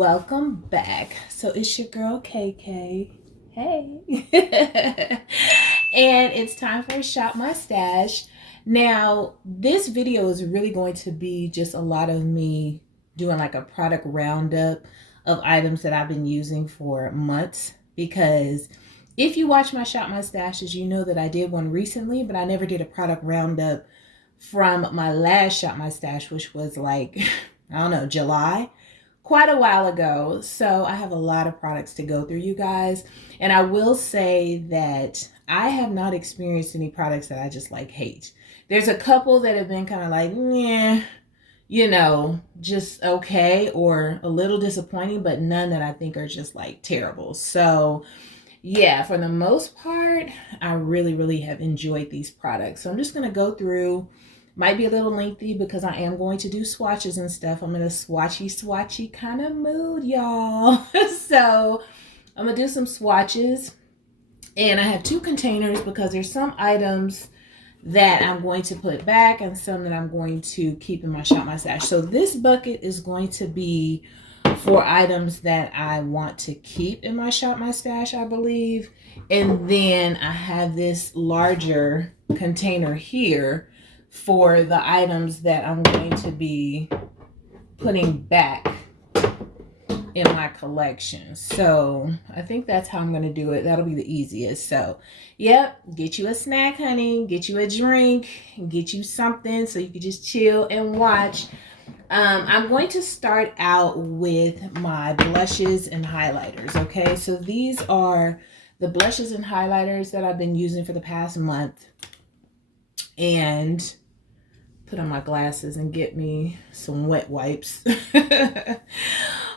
welcome back. So it's your girl KK. Hey. And it's time for Shop My Stash. Now, this video is really going to be just a lot of me doing like a product roundup of items that I've been using for months, because if you watch my Shop My Stashes, you know that I did one recently, but I never did a product roundup from my last Shop My Stash, which was like, I don't know, July, quite a while ago. So I have a lot of products to go through, you guys. And I will say that I have not experienced any products that I just like hate. There's a couple that have been kind of like, yeah, you know, just okay or a little disappointing, but none that I think are just like terrible. So yeah, for the most part, I really have enjoyed these products. So I'm just going to go through. Might be a little lengthy because I am going to do swatches and stuff. I'm in a swatchy kind of mood, y'all. So I'm going to do some swatches. And I have two containers because there's some items that I'm going to put back and some that I'm going to keep in my Shop My Stash. So this bucket is going to be for items that I want to keep in my Shop My Stash, I believe. And then I have this larger container here for the items that I'm going to be putting back in my collection. So I think that's how I'm going to do it. That'll be the easiest. So yep, get you a snack, honey, get you a drink, get you something so you can just chill and watch. I'm going to start out with my blushes and highlighters. Okay, so these are the blushes and highlighters that I've been using for the past month. And put on my glasses and get me some wet wipes.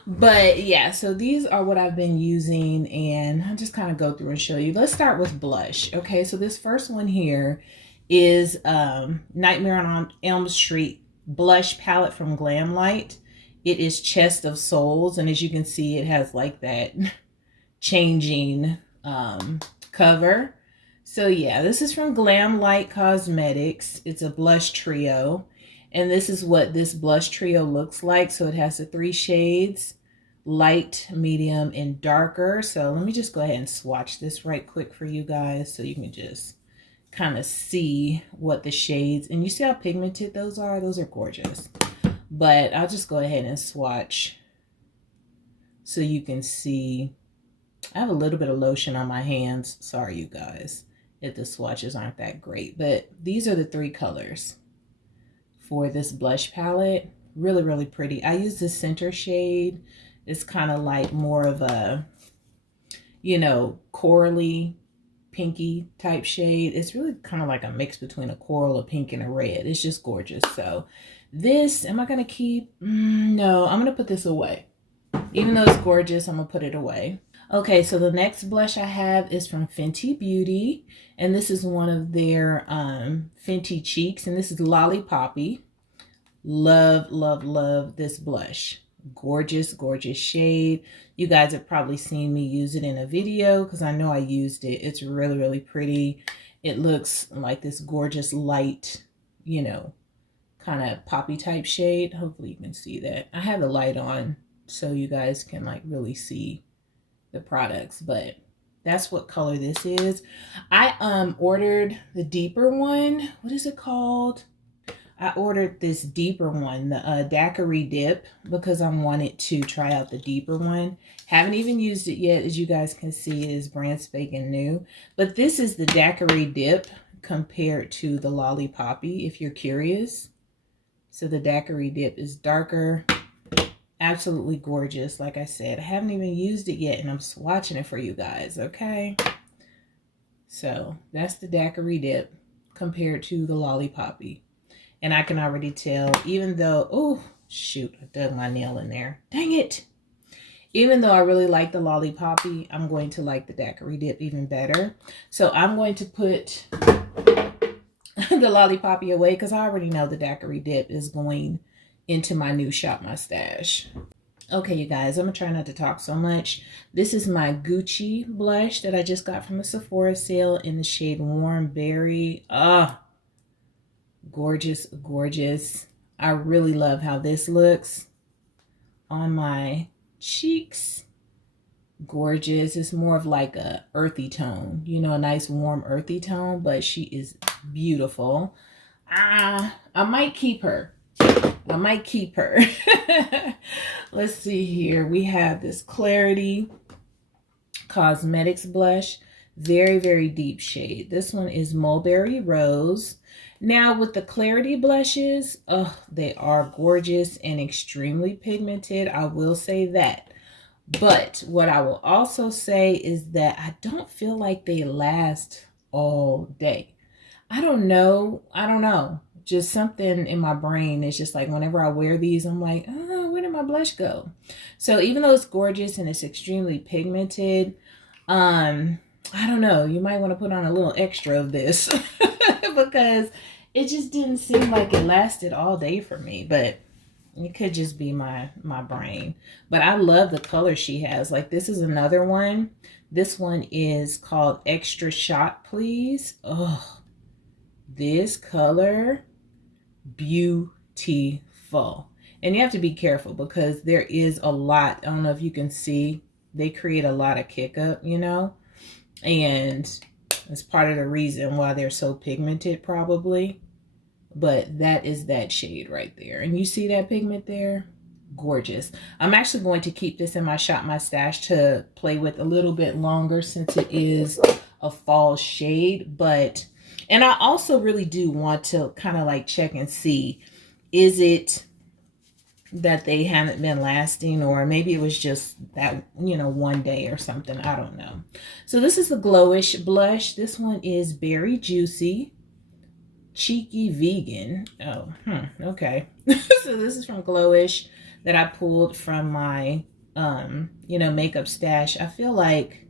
But yeah, so these are what I've been using, and I'll just kind of go through and show you. Let's start with blush. Okay, so this first one here is Nightmare on Elm Street blush palette from Glamlight. It is Chest of Souls, and as you can see, it has like that changing cover. So yeah, this is from Glamlight Cosmetics. It's a blush trio. And this is what this blush trio looks like. So it has the 3 shades, light, medium, and darker. So let me just go ahead and swatch this right quick for you guys so you can just kind of see what the shades, and you see how pigmented those are? Those are gorgeous. But I'll just go ahead and swatch so you can see. I have a little bit of lotion on my hands. Sorry, you guys, if the swatches aren't that great. But these are the 3 colors for this blush palette. Really pretty. I use the center shade. It's kind of like more of a, you know, corally, pinky type shade. It's really kind of like a mix between a coral, a pink, and a red. It's just gorgeous. So this, am I going to keep? No, I'm going to put this away. Even though it's gorgeous, I'm going to put it away. Okay, so the next blush I have is from Fenty Beauty, and this is one of their Fenty cheeks, and this is Lollipoppy. Love this blush. Gorgeous shade. You guys have probably seen me use it in a video because I know I used it. It's really pretty. It looks like this gorgeous light, you know, kind of poppy type shade. Hopefully you can see that. I have the light on so you guys can like really see the products, but that's what color this is. I ordered the deeper one. What is it called? I ordered this deeper one, the Daiquiri Dip, because I wanted to try out the deeper one. Haven't even used it yet. As you guys can see, it is brand spanking new. But this is the Daiquiri Dip compared to the Lollipoppy, if you're curious. So the Daiquiri Dip is darker. Absolutely gorgeous. Like I said, I haven't even used it yet, and I'm swatching it for you guys, okay? So that's the Daiquiri Dip compared to the Lollipoppy. And I can already tell, even though, oh, shoot, I dug my nail in there. Dang it. Even though I really like the Lollipoppy, I'm going to like the Daiquiri Dip even better. So I'm going to put the Lollipoppy away because I already know the Daiquiri Dip is going into my new Shop My Stash. Okay, you guys, I'm going to try not to talk so much. This is my Gucci blush that I just got from the Sephora sale in the shade Warm Berry. Gorgeous. I really love how this looks on my cheeks. Gorgeous. It's more of like a earthy tone, you know, a nice warm earthy tone, but she is beautiful. I might keep her. I might keep her. Let's see here. We have this Clarity Cosmetics blush. Very, very deep shade. This one is Mulberry Rose. Now with the Clarity blushes, oh, they are gorgeous and extremely pigmented. I will say that. But what I will also say is that I don't feel like they last all day. I don't know. Just something in my brain is just like whenever I wear these, I'm like, oh, where did my blush go? So even though it's gorgeous and it's extremely pigmented, I don't know. You might want to put on a little extra of this because it just didn't seem like it lasted all day for me. But it could just be my brain. But I love the color she has. Like this is another one. This one is called Extra Shot Please. Oh, this color, beautiful. And you have to be careful because there is a lot. I don't know if you can see. They create a lot of kick up, you know. And it's part of the reason why they're so pigmented probably. But that is that shade right there. And you see that pigment there? Gorgeous. I'm actually going to keep this in my Shop My Stash to play with a little bit longer since it is a fall shade. But, and I also really do want to kind of like check and see, is it that they haven't been lasting, or maybe it was just that, you know, one day or something. I don't know. So this is the Glowish blush. This one is Berry Juicy. Cheeky Vegan. Oh, okay. So this is from Glowish that I pulled from my, you know, makeup stash. I feel like,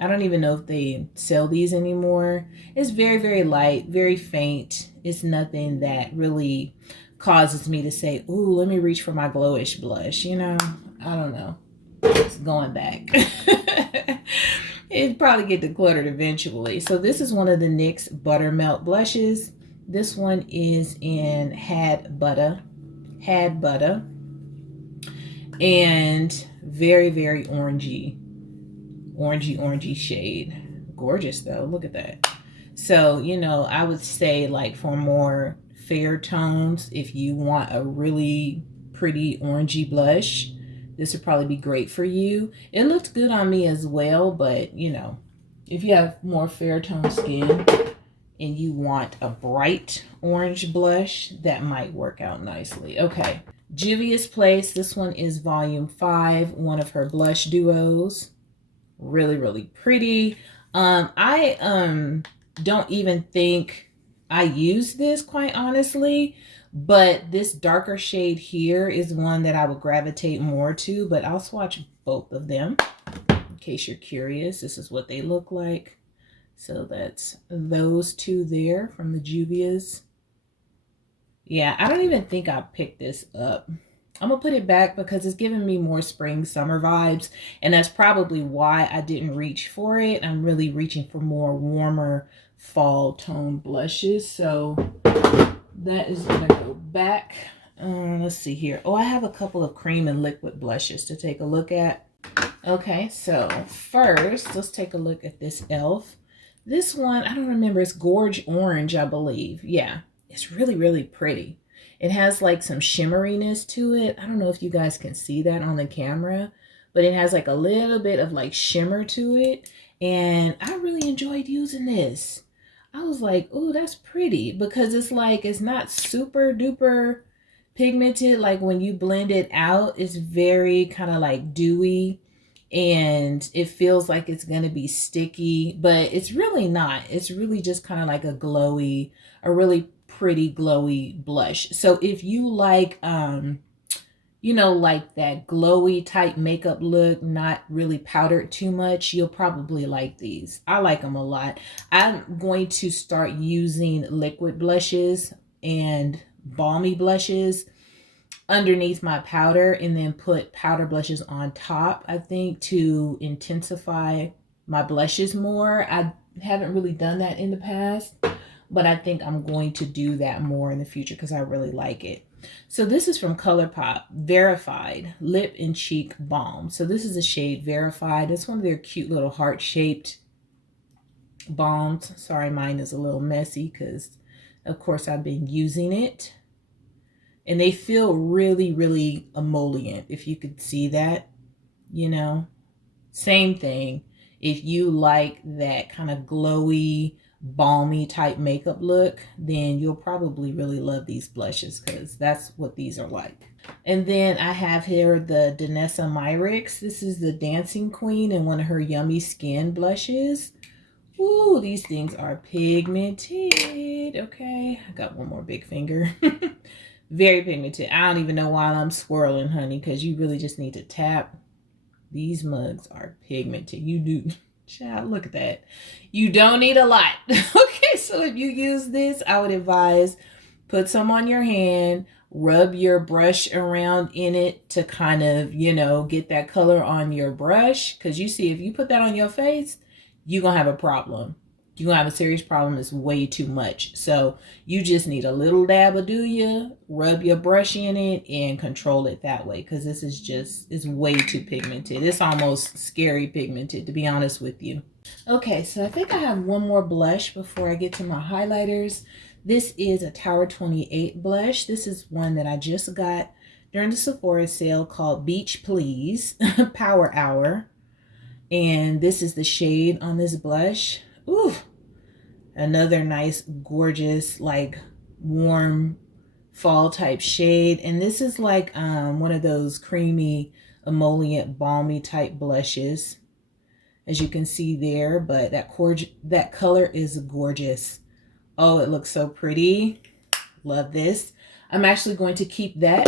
I don't even know if they sell these anymore. It's very, very light, very faint. It's nothing that really causes me to say, ooh, let me reach for my Glowish blush. You know, I don't know. It's going back. It'd probably get decluttered eventually. So this is one of the NYX Buttermelt blushes. This one is in Had Butter, and very, very orangey shade. Gorgeous though, look at that. So, you know, I would say like for more fair tones, if you want a really pretty orangey blush, this would probably be great for you. It looked good on me as well, but you know, if you have more fair tone skin, and you want a bright orange blush, that might work out nicely. Okay, Juvia's Place. This one is volume 5, one of her blush duos. Really, really pretty. I don't even think I use this, quite honestly, but this darker shade here is one that I would gravitate more to, but I'll swatch both of them in case you're curious. This is what they look like. So that's those two there from the Juvia's. Yeah, I don't even think I picked this up. I'm going to put it back because it's giving me more spring summer vibes. And that's probably why I didn't reach for it. I'm really reaching for more warmer fall tone blushes. So that is going to go back. Let's see here. Oh, I have a couple of cream and liquid blushes to take a look at. Okay, so first, let's take a look at this e.l.f. This one, I don't remember. It's Gorge Orange, I believe. Yeah, it's really, really pretty. It has like some shimmeriness to it. I don't know if you guys can see that on the camera, but it has like a little bit of like shimmer to it. And I really enjoyed using this. I was like, ooh, that's pretty, because it's like, it's not super duper pigmented. Like when you blend it out, it's very kind of like dewy. And it feels like it's going to be sticky, but it's really not. It's really just kind of like a glowy, a really pretty glowy blush. So if you like, you know, like that glowy type makeup look, not really powdered too much, you'll probably like these. I like them a lot. I'm going to start using liquid blushes and balmy blushes underneath my powder, and then put powder blushes on top, I think, to intensify my blushes more. I haven't really done that in the past, but I think I'm going to do that more in the future because I really like it. So this is from ColourPop, Verified Lip and Cheek Balm. So this is a shade Verified. It's one of their cute little heart-shaped balms. Sorry, mine is a little messy because, of course, I've been using it. And they feel really, really emollient, if you could see that, you know. Same thing. If you like that kind of glowy, balmy type makeup look, then you'll probably really love these blushes because that's what these are like. And then I have here the Danessa Myricks. This is the Dancing Queen and one of her Yummy Skin blushes. Ooh, these things are pigmented. Okay, I got one more big finger. Very pigmented. I don't even know why I'm swirling, honey, because you really just need to tap. These mugs are pigmented. You do, child, look at that. You don't need a lot. Okay, so if you use this, I would advise put some on your hand, rub your brush around in it to kind of, you know, get that color on your brush. Because you see, if you put that on your face, you're going to have a problem. You're going to have a serious problem. It's way too much. So you just need a little dab of rub your brush in it and control it that way. Because this is just, it's way too pigmented. It's almost scary pigmented, to be honest with you. Okay, so I think I have one more blush before I get to my highlighters. This is a Tower 28 blush. This is one that I just got during the Sephora sale called Beach Please Power Hour. And this is the shade on this blush. Ooh, another nice, gorgeous, like warm fall type shade. And this is like one of those creamy, emollient, balmy type blushes, as you can see there. But that color is gorgeous. Oh, it looks so pretty. Love this. I'm actually going to keep that,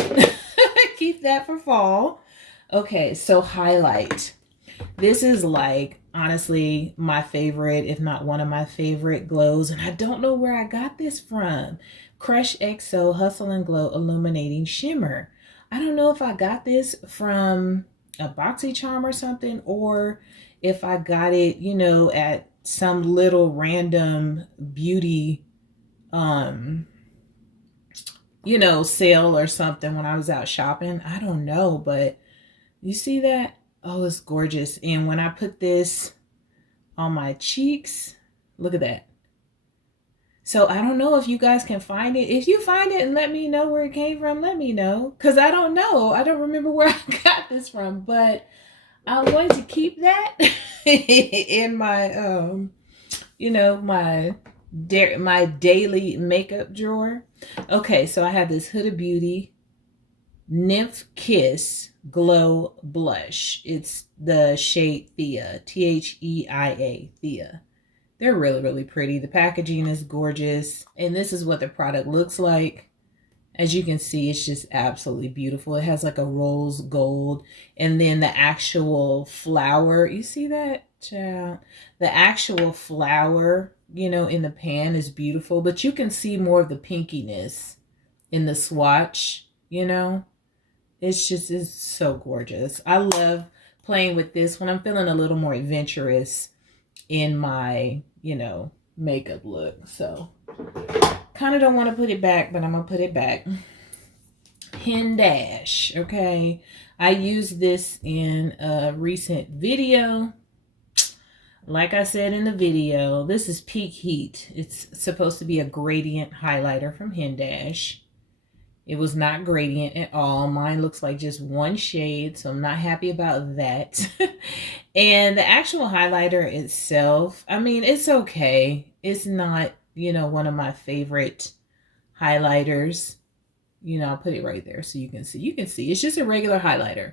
keep that for fall. Okay, so highlight. This is like, honestly, my favorite, if not one of my favorite glows. And I don't know where I got this from. Crush XO Hustle and Glow Illuminating Shimmer. I don't know if I got this from a BoxyCharm or something, or if I got it, you know, at some little random beauty, you know, sale or something when I was out shopping. I don't know, but you see that? Oh, it's gorgeous. And when I put this on my cheeks, look at that. So I don't know if you guys can find it. If you find it and let me know where it came from, let me know. Because I don't know. I don't remember where I got this from. But I'm going to keep that in my, you know, my daily makeup drawer. Okay, so I have this Huda Beauty Nymph Kiss Glow Blush. It's the shade Thea, Theia, Thea. They're really, really pretty. The packaging is gorgeous. And this is what the product looks like. As you can see, it's just absolutely beautiful. It has like a rose gold. And then the actual flower, you see that, child? The actual flower, you know, in the pan is beautiful. But you can see more of the pinkiness in the swatch, you know. It's just, it's so gorgeous. I love playing with this when I'm feeling a little more adventurous in my, you know, makeup look. So kind of don't want to put it back, but I'm going to put it back. Hen Dash, okay. I used this in a recent video. Like I said in the video, this is Peak Heat. It's supposed to be a gradient highlighter from Hen Dash. It was not gradient at all. Mine looks like just one shade, so I'm not happy about that. And the actual highlighter itself, I mean, it's okay. It's not, you know, one of my favorite highlighters. You know, I'll put it right there so you can see. You can see it's just a regular highlighter.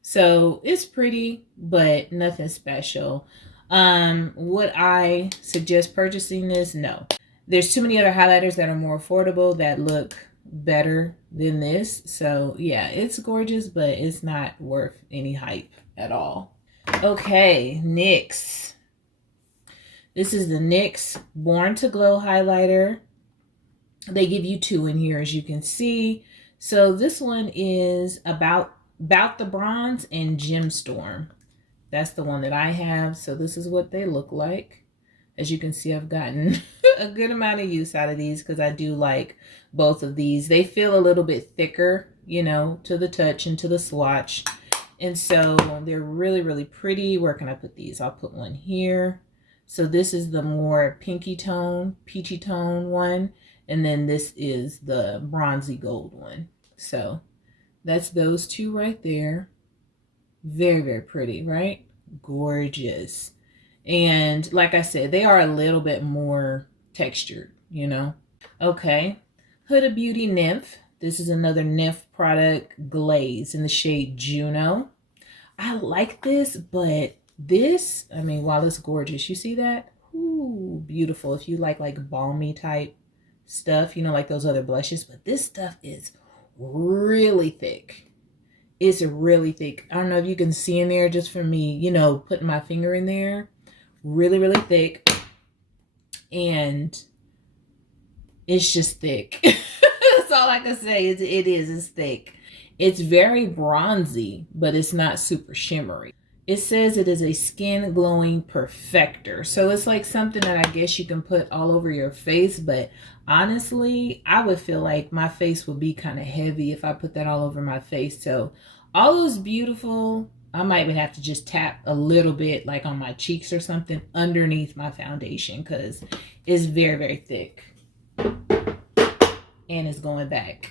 So it's pretty, but nothing special. Would I suggest purchasing this? No. There's too many other highlighters that are more affordable that look better than this. So yeah, it's gorgeous, but it's not worth any hype at all. Okay, NYX. This is the NYX Born to Glow highlighter. They give you two in here, as you can see. So this one is about the Bronze and Gemstorm. That's the one that I have. So this is what they look like. As you can see, I've gotten a good amount of use out of these because I do like both of these. They feel a little bit thicker, you know, to the touch and to the swatch. And so they're really, really pretty. Where can I put these? I'll put one here. So this is the more pinky tone, peachy tone one. And then this is the bronzy gold one. So that's those two right there. Very, very pretty, right? Gorgeous. And like I said, they are a little bit more textured, you know. Okay. Huda Beauty Nymph. This is another Nymph product, glaze in the shade Juno. I like this, but this, I mean, wow, it's gorgeous. You see that? Ooh, beautiful. If you like balmy type stuff, you know, like those other blushes, but this stuff is really thick. It's really thick. I don't know if you can see in there just from me, you know, putting my finger in there. Really, really thick. And it's just thick. That's all I can say. It's thick. It's very bronzy, but it's not super shimmery. It says it is a skin glowing perfector. So it's like something that I guess you can put all over your face. But honestly, I would feel like my face would be kind of heavy if I put that all over my face. So all those beautiful, I might even have to just tap a little bit like on my cheeks or something underneath my foundation because it's very, very thick. And it's going back.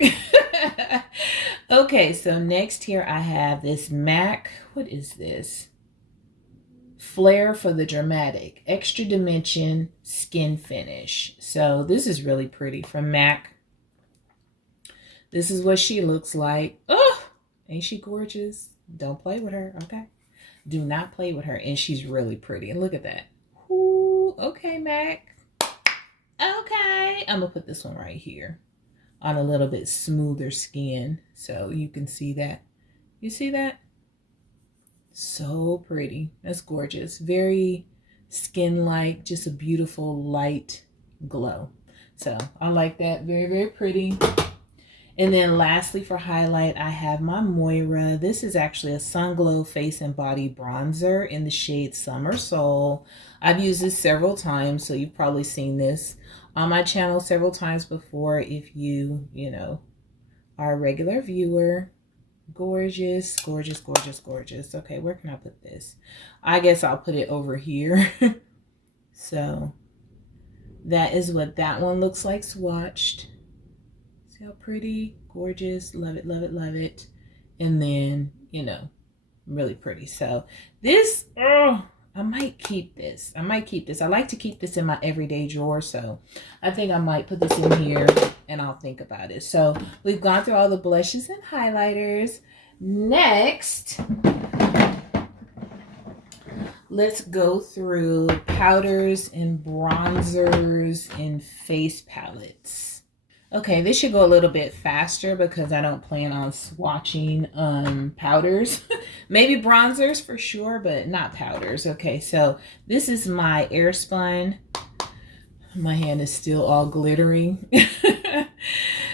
Okay, so next here I have this MAC. What is this? Flare for the Dramatic Extra Dimension Skin Finish. So this is really pretty from MAC. This is what she looks like. Oh, ain't she gorgeous? Don't play with her, okay? Do not play with her. And she's really pretty. And look at that. Ooh, okay, MAC. Okay. I'm going to put this one right here on a little bit smoother skin so you can see that. You see that? So pretty. That's gorgeous. Very skin-like, just a beautiful light glow. So I like that. Very, very pretty. And then lastly for highlight, I have my Moira. This is actually a Sun Glow Face and Body Bronzer in the shade Summer Soul. I've used this several times, so you've probably seen this on my channel several times before if you know, are a regular viewer. Gorgeous, gorgeous, gorgeous, gorgeous. Okay, where can I put this? I guess I'll put it over here. So that is what that one looks like swatched. See how pretty, gorgeous, love it, love it, love it. And then, you know, really pretty. So this, oh, I might keep this. I might keep this. I like to keep this in my everyday drawer. So I think I might put this in here and I'll think about it. So we've gone through all the blushes and highlighters. Next, let's go through powders and bronzers and face palettes. Okay, this should go a little bit faster because I don't plan on swatching powders. Maybe bronzers for sure, but not powders. Okay, so this is my Airspun. My hand is still all glittering.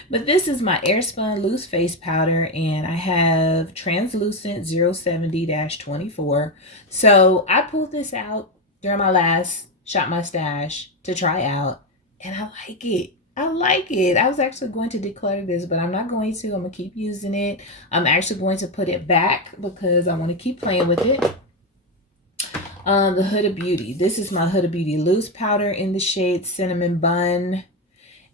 But this is my Airspun Loose Face Powder, and I have Translucent 070-24. So I pulled this out during my last Shop My Stash to try out, and I like it. I like it. I was actually going to declutter this, but I'm not going to. I'm going to keep using it. I'm actually going to put it back because I want to keep playing with it. The Huda Beauty. This is my Huda Beauty Loose Powder in the shade Cinnamon Bun.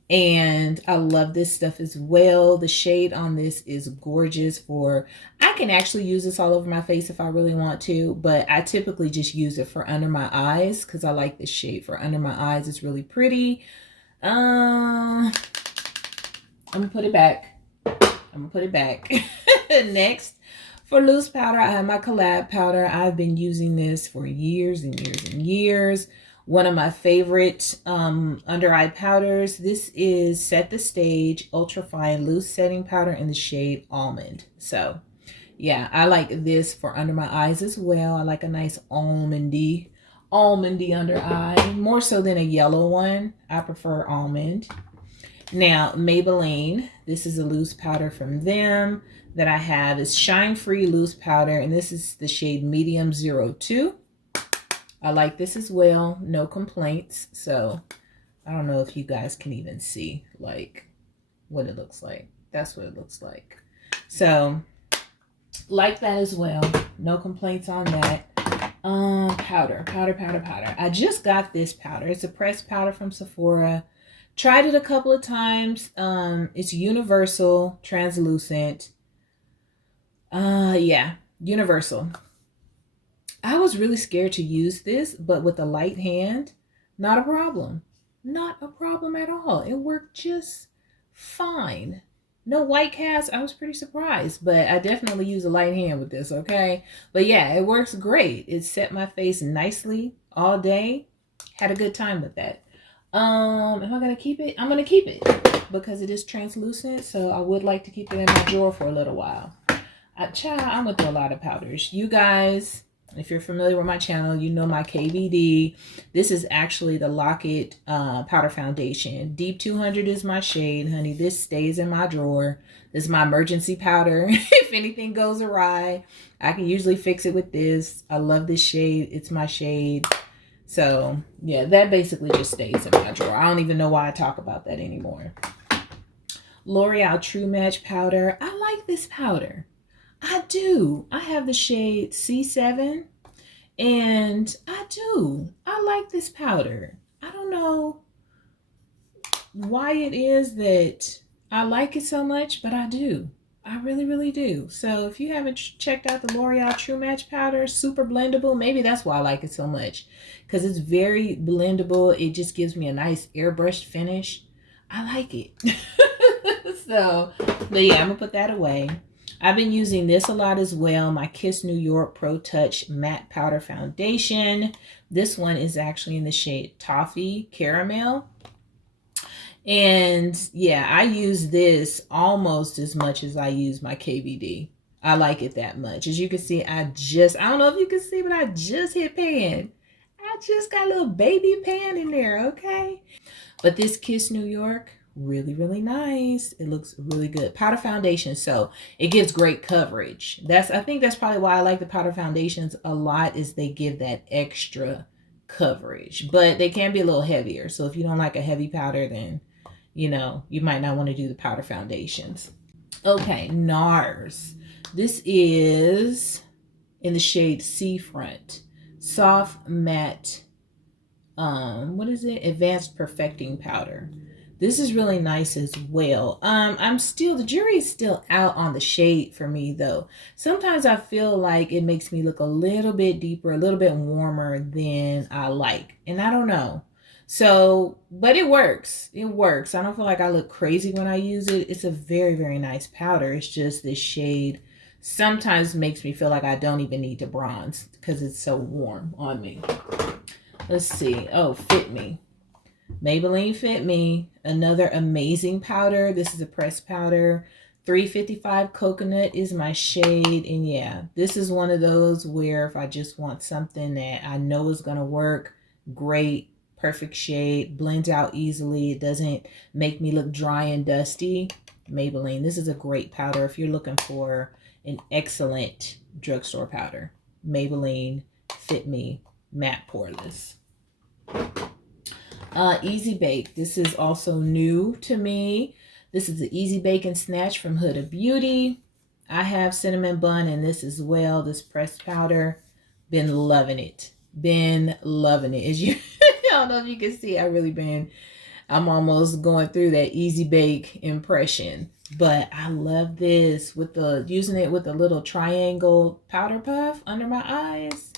And I love this stuff as well. The shade on this is gorgeous for, I can actually use this all over my face if I really want to, but I typically just use it for under my eyes because I like this shade for under my eyes. It's really pretty. I'm gonna put it back. Next, for loose powder, I have my Collab powder. I've been using this for years and years and years. One of my favorite under eye powders. This is Set the Stage Ultra Fine Loose Setting Powder in the shade Almond. So yeah, I like this for under my eyes as well. I like a nice almondy under eye, more so than a yellow one. I prefer almond. Now, Maybelline, this is a loose powder from them that I have. Is Shine Free Loose Powder, and this is the shade Medium 02. I like this as well. No complaints. So I don't know if you guys can even see like what it looks like. That's what it looks like. So like that as well. No complaints on that. Powder. I just got this powder. It's a pressed powder from Sephora. Tried it a couple of times. It's universal, translucent. Yeah, universal. I was really scared to use this, but with a light hand, not a problem. Not a problem at all. It worked just fine. No white cast. I was pretty surprised, but I definitely use a light hand with this, okay? But yeah, it works great. It set my face nicely all day. Had a good time with that. Am I gonna keep it? I'm gonna keep it because it is translucent, so I would like to keep it in my drawer for a little while. I went through a lot of powders. You guys, if you're familiar with my channel, you know my KVD. This is actually the Lock-It powder foundation. Deep 200 is my shade, honey. This stays in my drawer. This is my emergency powder. If anything goes awry, I can usually fix it with this. I love this shade. It's my shade. So yeah, that basically just stays in my drawer. I don't even know why I talk about that anymore. L'Oreal True Match powder. I like this powder. I do. I have the shade C7 and I like this powder. I don't know why it is that I like it so much, but I do. I really, really do. So if you haven't checked out the L'Oreal True Match powder, super blendable, maybe that's why I like it so much, because it's very blendable. It just gives me a nice airbrushed finish. I like it. So, but yeah, I'm gonna put that away. I've been using this a lot as well. My Kiss New York Pro Touch Matte Powder Foundation. This one is actually in the shade Toffee Caramel. And yeah, I use this almost as much as I use my KVD. I like it that much. As you can see, I don't know if you can see, but I just hit pan. I just got a little baby pan in there, okay? But this Kiss New York, really, really nice. It looks really good. Powder foundation, so it gives great coverage. I think that's probably why I like the powder foundations a lot, is they give that extra coverage. But they can be a little heavier. So if you don't like a heavy powder, then you know, you might not want to do the powder foundations. Okay, NARS. This is in the shade Seafront. Soft matte, what is it? Advanced Perfecting Powder. This is really nice as well. The jury is still out on the shade for me though. Sometimes I feel like it makes me look a little bit deeper, a little bit warmer than I like. And I don't know. So, but it works. It works. I don't feel like I look crazy when I use it. It's a very, very nice powder. It's just this shade sometimes makes me feel like I don't even need to bronze because it's so warm on me. Let's see. Oh, Fit Me. Maybelline Fit Me. Another amazing powder. This is a pressed powder. 355 Coconut is my shade. And yeah, this is one of those where if I just want something that I know is going to work, great. Perfect shade, blends out easily. It doesn't make me look dry and dusty. Maybelline. This is a great powder if you're looking for an excellent drugstore powder. Maybelline Fit Me Matte Poreless. Easy Bake. This is also new to me. This is the Easy Bake and Snatch from Huda Beauty. I have Cinnamon Bun in this as well. This pressed powder. Been loving it. Been loving it. As you I don't know if you can see, I'm almost going through that Easy Bake impression. But I love this with using it with a little triangle powder puff under my eyes.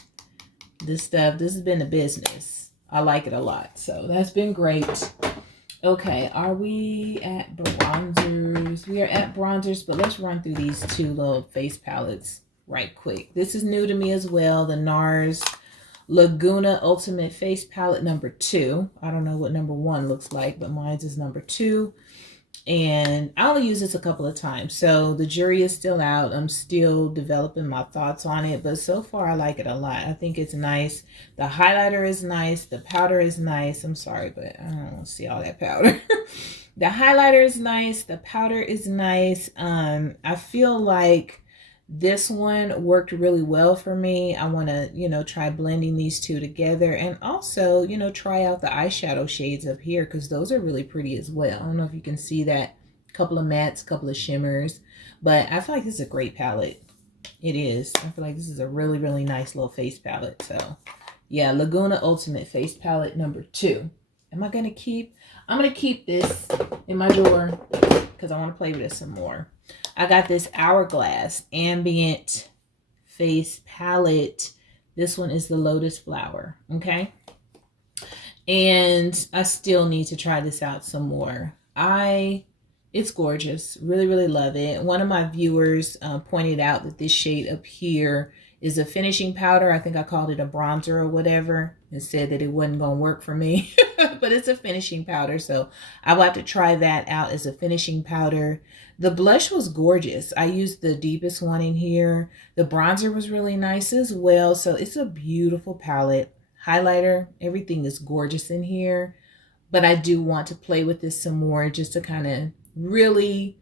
This has been a business. I like it a lot. So that's been great. Okay, are we at bronzers? We are at bronzers, but let's run through these two little face palettes right quick. This is new to me as well, the NARS Laguna Ultimate Face Palette number 2. I don't know what number 1 looks like, but mine is number 2. And I only use this a couple of times. So the jury is still out. I'm still developing my thoughts on it. But so far, I like it a lot. I think it's nice. The highlighter is nice. The powder is nice. I'm sorry, but I don't want to see all that powder. The highlighter is nice. The powder is nice. I feel like This one worked really well for me. I want to, you know, try blending these two together, and also, you know, try out the eyeshadow shades up here because those are really pretty as well. I don't know if you can see that. Couple of mattes, couple of shimmers, but I feel like this is a great palette. It is. I feel like this is a really, really nice little face palette. So yeah, Laguna Ultimate Face Palette number 2. I'm going to keep this in my drawer because I want to play with it some more. I got this Hourglass Ambient Face Palette. This one is the Lotus Flower, okay? And I still need to try this out some more. It's gorgeous. Really, really love it. One of my viewers pointed out that this shade up here is a finishing powder. I think I called it a bronzer or whatever, and said that it wasn't going to work for me. But it's a finishing powder, so I will have to try that out as a finishing powder. The blush was gorgeous. I used the deepest one in here. The bronzer was really nice as well. So it's a beautiful palette. Highlighter, everything is gorgeous in here. But I do want to play with this some more just to kind of really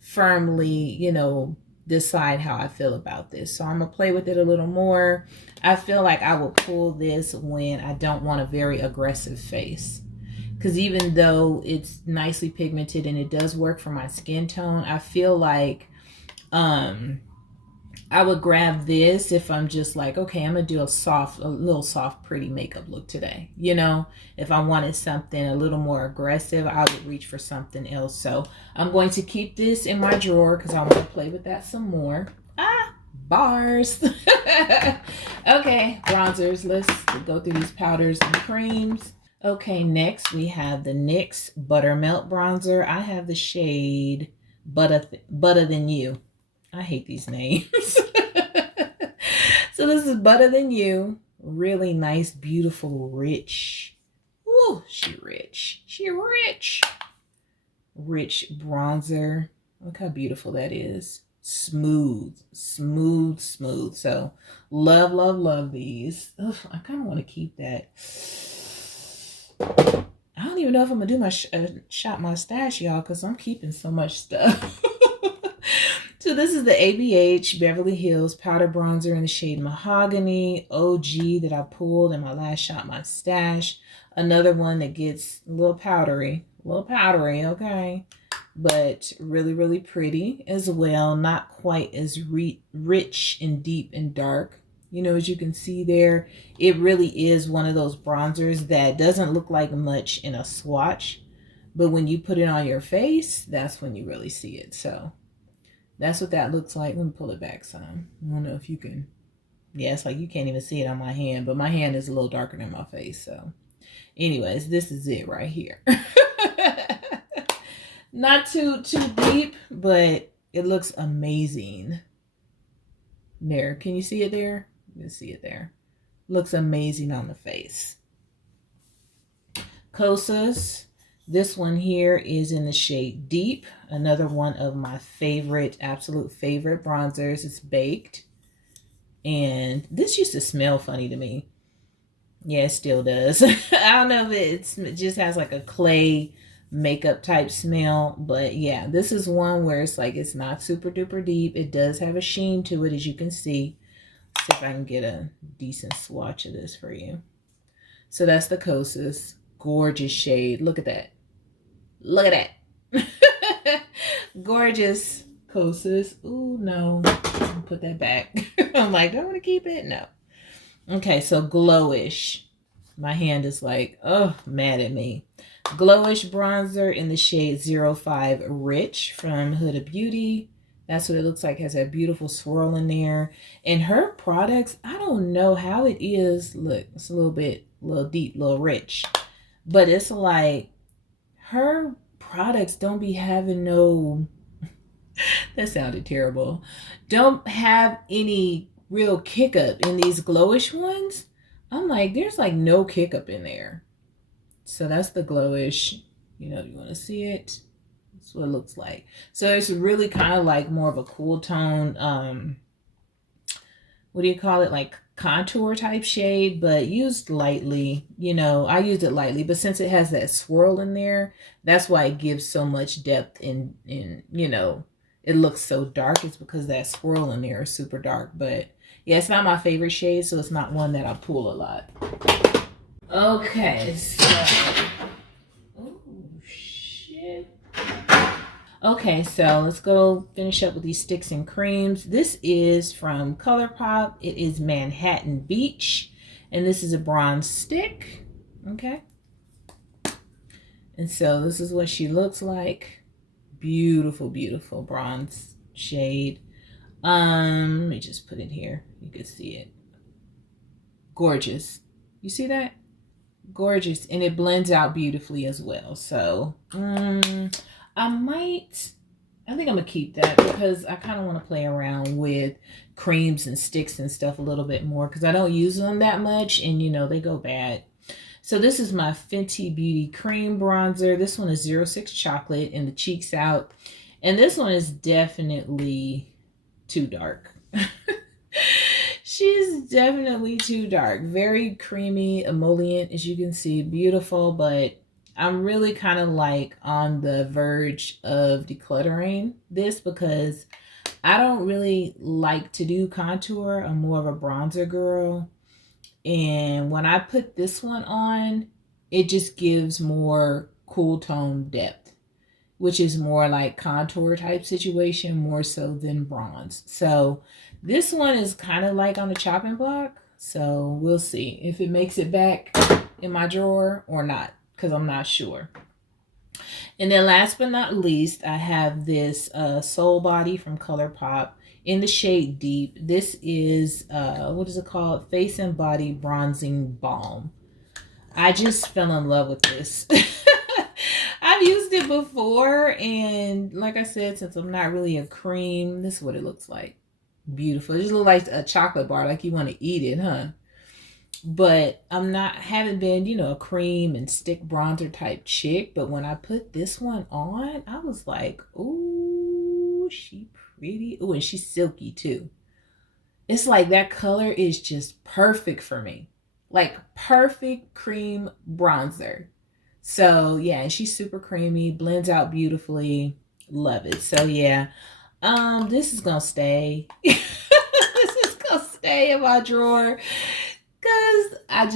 firmly, you know, decide how I feel about this. So I'm gonna play with it a little more. I feel like I will pull this when I don't want a very aggressive face, because even though it's nicely pigmented and it does work for my skin tone, I feel like I would grab this if I'm just like, okay, I'm gonna do a little soft, pretty makeup look today. You know, if I wanted something a little more aggressive, I would reach for something else. So I'm going to keep this in my drawer because I want to play with that some more. Bars. Okay, bronzers. Let's go through these powders and creams. Okay, next we have the NYX Buttermelt Bronzer. I have the shade Butter Than You. I hate these names. So this is Butter Than You. Really nice, beautiful, rich. Ooh, she rich. She rich. Rich bronzer. Look how beautiful that is. Smooth, smooth, smooth. So love, love, love these. Ugh, I kind of want to keep that. I don't even know if I'm going to do my shop my stash, y'all, because I'm keeping so much stuff. So this is the ABH Beverly Hills Powder Bronzer in the shade Mahogany OG that I pulled in my last Shop My Stash. Another one that gets a little powdery, okay? But really, really pretty as well. Not quite as rich and deep and dark. You know, as you can see there, it really is one of those bronzers that doesn't look like much in a swatch. But when you put it on your face, that's when you really see it. So that's what that looks like. Let me pull it back some. I don't know if you can. Yeah, it's like you can't even see it on my hand, but my hand is a little darker than my face. So anyways, this is it right here. Not too deep, but it looks amazing. There, can you see it there? You can see it there. Looks amazing on the face. Kosas. This one here is in the shade Deep. Another one of my favorite, absolute favorite bronzers. It's baked. And this used to smell funny to me. Yeah, it still does. I don't know if it just has like a clay makeup type smell. But yeah, this is one where it's like it's not super duper deep. It does have a sheen to it, as you can see. Let's see if I can get a decent swatch of this for you. So that's the Kosas. Gorgeous shade. Look at that. Look at that. Gorgeous Kosas. Ooh, no. I'll put that back. I'm like, do I want to keep it? No. Okay, so Glowish. My hand is like, oh, mad at me. Glowish bronzer in the shade 05 Rich from Huda Beauty. That's what it looks like. Has that beautiful swirl in there. And her products, I don't know how it is. Look, it's a little deep, a little rich. But it's like, her products don't be having no, that sounded terrible. Don't have any real kick up in these Glowish ones. I'm like, there's like no kick up in there. So that's the Glowish. You know, you want to see it? That's what it looks like. So it's really kind of like more of a cool tone, what do you call it? Like contour type shade, but used lightly. You know, I used it lightly, but since it has that swirl in there, that's why it gives so much depth in you know, it looks so dark. It's because that swirl in there is super dark. But yeah, it's not my favorite shade, so it's not one that I pull a lot. Okay, so oh shit. Okay, so let's go finish up with these sticks and creams. This is from ColourPop. It is Manhattan Beach, and this is a bronze stick. Okay, and so this is what she looks like. Beautiful, beautiful bronze shade. Let me just put it here. You can see it. Gorgeous. You see that? Gorgeous, and it blends out beautifully as well. So I think I'm gonna keep that because I kind of want to play around with creams and sticks and stuff a little bit more because I don't use them that much, and you know they go bad. So this is my Fenty Beauty Cream Bronzer. This one is 06 Chocolate and the cheeks out, and this one is definitely too dark. She's definitely too dark. Very creamy emollient, as you can see. Beautiful, but I'm really kind of like on the verge of decluttering this because I don't really like to do contour. I'm more of a bronzer girl. And when I put this one on, it just gives more cool tone depth, which is more like contour type situation, more so than bronze. So this one is kind of like on the chopping block. So we'll see if it makes it back in my drawer or not, because I'm not sure. And then last but not least, I have this Soul Body from ColourPop in the shade Deep. This is, what is it called? Face and Body Bronzing Balm. I just fell in love with this. I've used it before, and like I said, since I'm not really a cream, this is what it looks like. Beautiful. It just looks like a chocolate bar, like you want to eat it, huh? But haven't been, you know, a cream and stick bronzer type chick. But when I put this one on, I was like, ooh, she pretty. Ooh, and she's silky too. It's like that color is just perfect for me. Like perfect cream bronzer. So yeah, and she's super creamy, blends out beautifully. Love it. So yeah, this is gonna stay. This is gonna stay in my drawer because I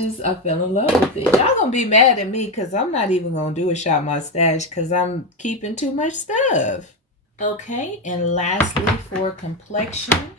fell in love with it. Y'all gonna be mad at me because I'm not even gonna do a shop my stash because I'm keeping too much stuff. Okay, and lastly for complexion,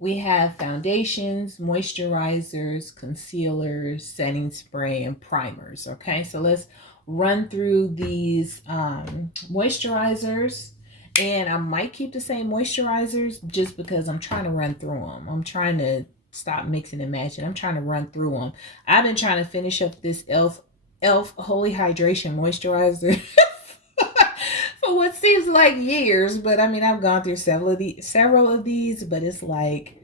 we have foundations, moisturizers, concealers, setting spray, and primers. Okay, so let's run through these moisturizers. And I might keep the same moisturizers just because I'm trying to run through them. I'm trying to stop mixing and matching. I'm trying to run through them. I've been trying to finish up this e.l.f. Holy Hydration Moisturizer for what seems like years. But I mean, I've gone through several of these, but it's like,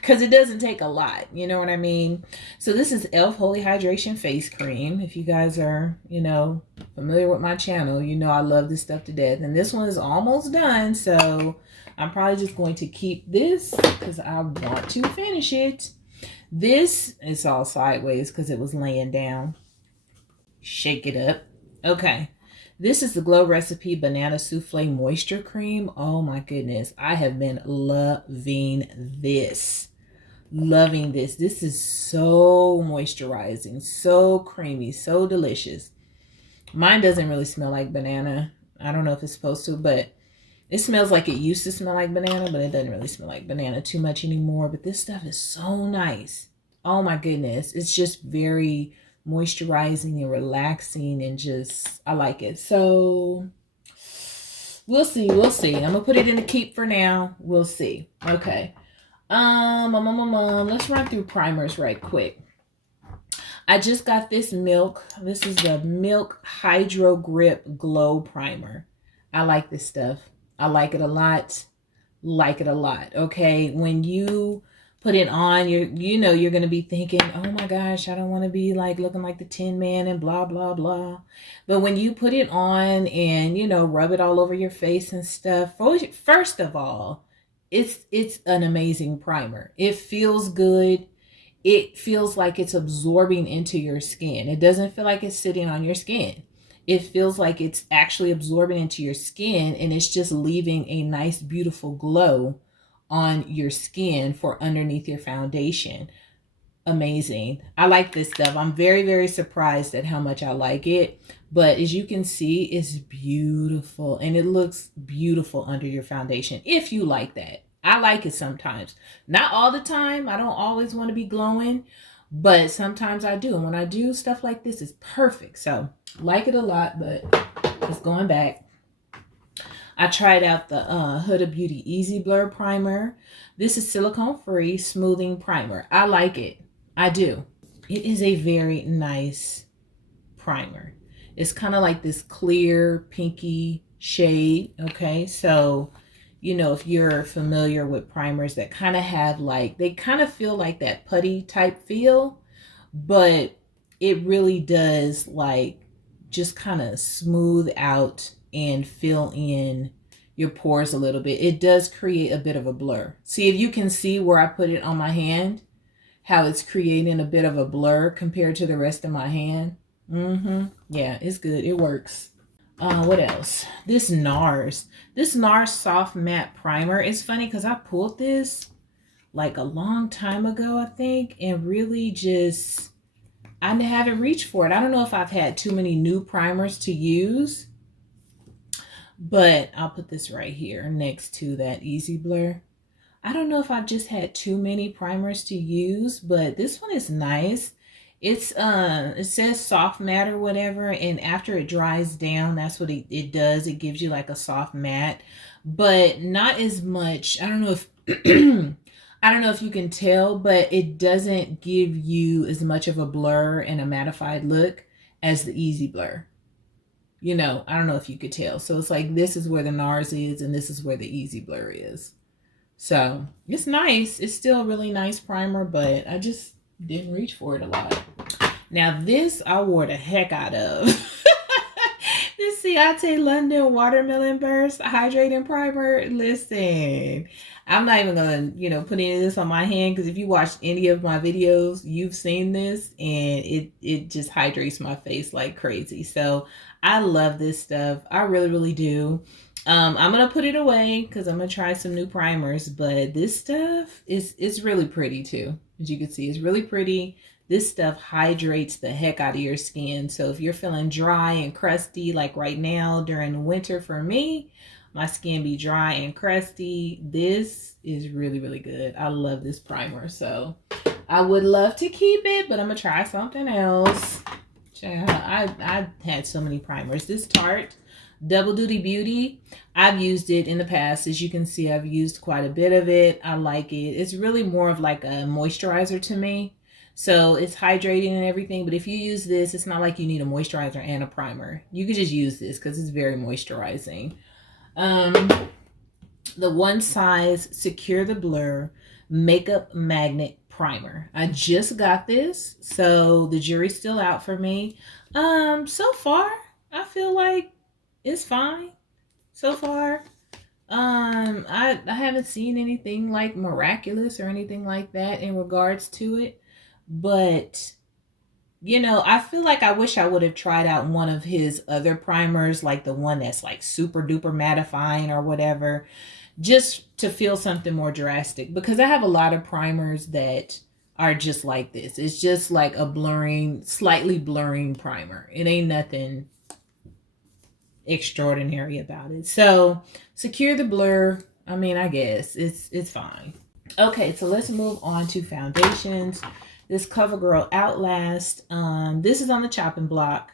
because it doesn't take a lot, you know what I mean? So this is e.l.f. Holy Hydration Face Cream. If you guys are, you know, familiar with my channel, you know I love this stuff to death. And this one is almost done, so I'm probably just going to keep this because I want to finish it. This is all sideways because it was laying down. Shake it up. Okay. This is the Glow Recipe Banana Souffle Moisture Cream. Oh my goodness. I have been loving this. Loving this. This is so moisturizing, so creamy, so delicious. Mine doesn't really smell like banana. I don't know if it's supposed to, but it smells like it used to smell like banana, but it doesn't really smell like banana too much anymore. But this stuff is so nice. Oh my goodness. It's just very moisturizing and relaxing, and just I like it. So we'll see. I'm gonna put it in the keep for now. We'll see. Okay. Let's run through primers right quick. I just got this Milk. This is the Milk Hydro Grip Glow Primer. I like this stuff. I like it a lot. Okay, when you put it on, you're going to be thinking, oh my gosh, I don't want to be like looking like the Tin Man and blah, blah, blah. But when you put it on and, you know, rub it all over your face and stuff, first of all, it's an amazing primer. It feels good. It feels like it's absorbing into your skin. It doesn't feel like it's sitting on your skin. it feels like it's actually absorbing into your skin, and it's just leaving a nice, beautiful glow on your skin for underneath your foundation. Amazing. I like this stuff. I'm very, very surprised at how much I like it. But as you can see, it's beautiful, and it looks beautiful under your foundation if you like that. I like it sometimes. Not all the time. I don't always want to be glowing, but sometimes I do. And when I do stuff like this, it's perfect. So like it a lot, but it's going back. I tried out the Huda Beauty Easy Blur Primer. This is silicone free smoothing primer. I like it. I do. It is a very nice primer. It's kind of like this clear pinky shade. Okay, so you know, if you're familiar with primers that kind of have like, they kind of feel like that putty type feel, but it really does like just kind of smooth out and fill in your pores a little bit. It does create a bit of a blur. See, if you can see where I put it on my hand, how it's creating a bit of a blur compared to the rest of my hand. Yeah, it's good. It works. What else? This NARS Soft Matte Primer. It's funny because I pulled this like a long time ago, I think, and really just, I haven't reached for it. I don't know if I've had too many new primers to use, but I'll put this right here next to that Easy Blur. I don't know if I've just had too many primers to use, but this one is nice. It's it says soft matte or whatever, and after it dries down, that's what it does. It gives you like a soft matte, but not as much. I don't know if I don't know if you can tell, but it doesn't give you as much of a blur and a mattified look as the Easy Blur. You know, I don't know if you could tell. So it's like, this is where the NARS is and this is where the Easy Blur is. So it's nice. It's still a really nice primer, but I just didn't reach for it a lot. Now this I wore the heck out of. This Ciate London Watermelon Burst Hydrating Primer. Listen, I'm not even gonna, you know, put any of this on my hand, because if you watched any of my videos, you've seen this, and it just hydrates my face like crazy. So I love this stuff. I really, really do. I'm gonna put it away because I'm gonna try some new primers, but this stuff it's really pretty too. As you can see, it's really pretty. This stuff hydrates the heck out of your skin. So if you're feeling dry and crusty, like right now during winter for me, my skin be dry and crusty, this is really, really good. I love this primer. So I would love to keep it, but I'm gonna try something else. I had so many primers. This Tarte Double Duty Beauty, I've used it in the past. As you can see, I've used quite a bit of it. I like it. It's really more of like a moisturizer to me. So it's hydrating and everything, but if you use this, it's not like you need a moisturizer and a primer. You could just use this because it's very moisturizing. The One Size Secure the Blur Makeup Magnet Primer. I just got this, so the jury's still out for me. So far, I feel like it's fine. So far, I haven't seen anything like miraculous or anything like that in regards to it. But, you know, I feel like I wish I would have tried out one of his other primers, like the one that's like super duper mattifying or whatever, just to feel something more drastic, because I have a lot of primers that are just like this. It's just like a blurring, slightly blurring primer. It ain't nothing extraordinary about it. So Secure the Blur, I mean, I guess it's fine. Okay, so let's move on to foundations. This CoverGirl Outlast, this is on the chopping block,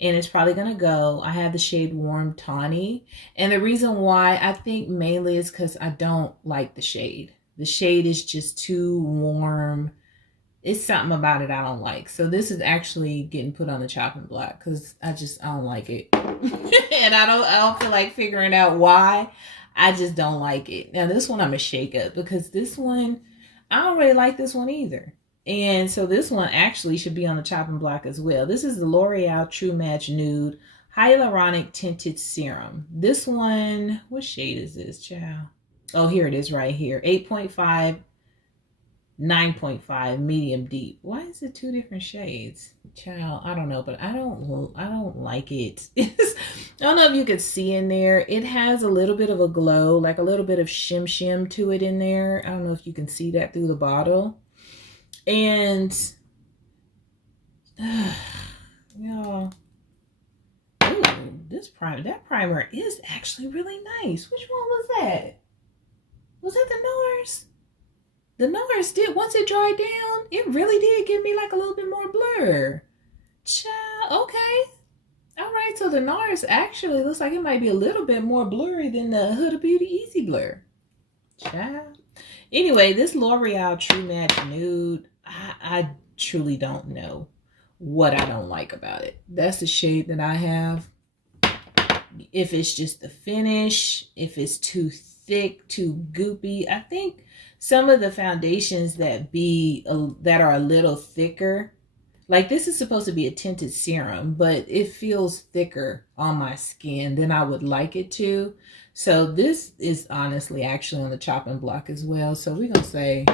and it's probably gonna go. I have the shade Warm Tawny, and the reason why I think mainly is because I don't like the shade. The shade is just too warm. It's something about it I don't like. So this is actually getting put on the chopping block because I don't like it. And I don't feel like figuring out why. I just don't like it. Now this one I'm gonna shake up, because this one, I don't really like this one either. And so this one actually should be on the chopping block as well. This is the L'Oreal True Match Nude Hyaluronic Tinted Serum. This one, what shade is this, child? Oh, here it is right here. 8.5, 9.5, medium deep. Why is it two different shades? Child, I don't know, but I don't like it. I don't know if you could see in there. It has a little bit of a glow, like a little bit of shim to it in there. I don't know if you can see that through the bottle. And y'all, ooh, that primer is actually really nice. Which one was that? Was that the NARS? The NARS did, once it dried down, it really did give me like a little bit more blur. Child, okay. All right, so the NARS actually looks like it might be a little bit more blurry than the Huda Beauty Easy Blur. Child. Anyway, this L'Oreal True Match Nude, I truly don't know what I don't like about it. That's the shade that I have. If it's just the finish, if it's too thick, too goopy. I think some of the foundations that are a little thicker, like this is supposed to be a tinted serum, but it feels thicker on my skin than I would like it to. So this is honestly actually on the chopping block as well. So we're gonna say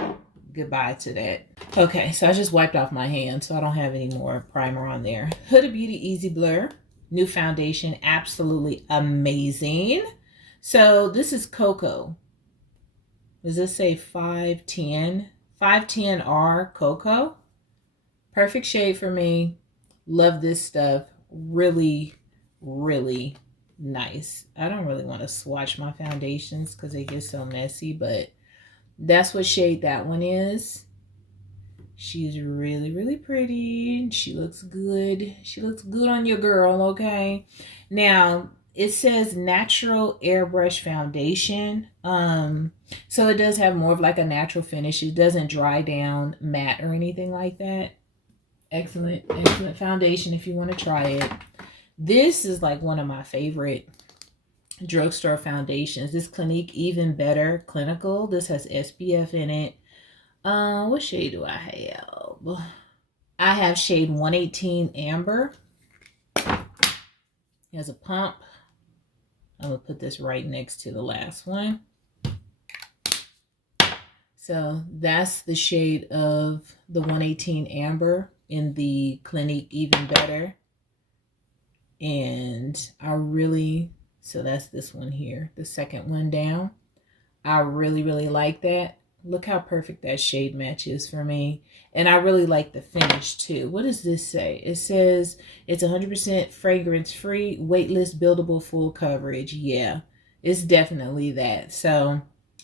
goodbye to that. Okay, so I just wiped off my hand, so I don't have any more primer on there. Huda Beauty Easy Blur, new foundation, absolutely amazing. So this is Cocoa. Does this say 510? 510R Cocoa. Perfect shade for me. Love this stuff. Really, really nice. I don't really want to swatch my foundations because they get so messy, but that's what shade that one is. She's really, really pretty. She looks good. She looks good on your girl, okay? Now, it says natural airbrush foundation. So it does have more of like a natural finish. It doesn't dry down matte or anything like that. Excellent, excellent foundation if you want to try it. This is like one of my favorite drugstore foundations. This Clinique Even Better Clinical. This has SPF in it. What shade do I have? I have shade 118 Amber. It has a pump. I'm gonna put this right next to the last one. So that's the shade of the 118 Amber in the Clinique Even Better. And so that's this one here, the second one down. I really, really like that. Look how perfect that shade matches for me. And I really like the finish too. What does this say? It says it's 100% fragrance free, weightless, buildable, full coverage. Yeah, it's definitely that. So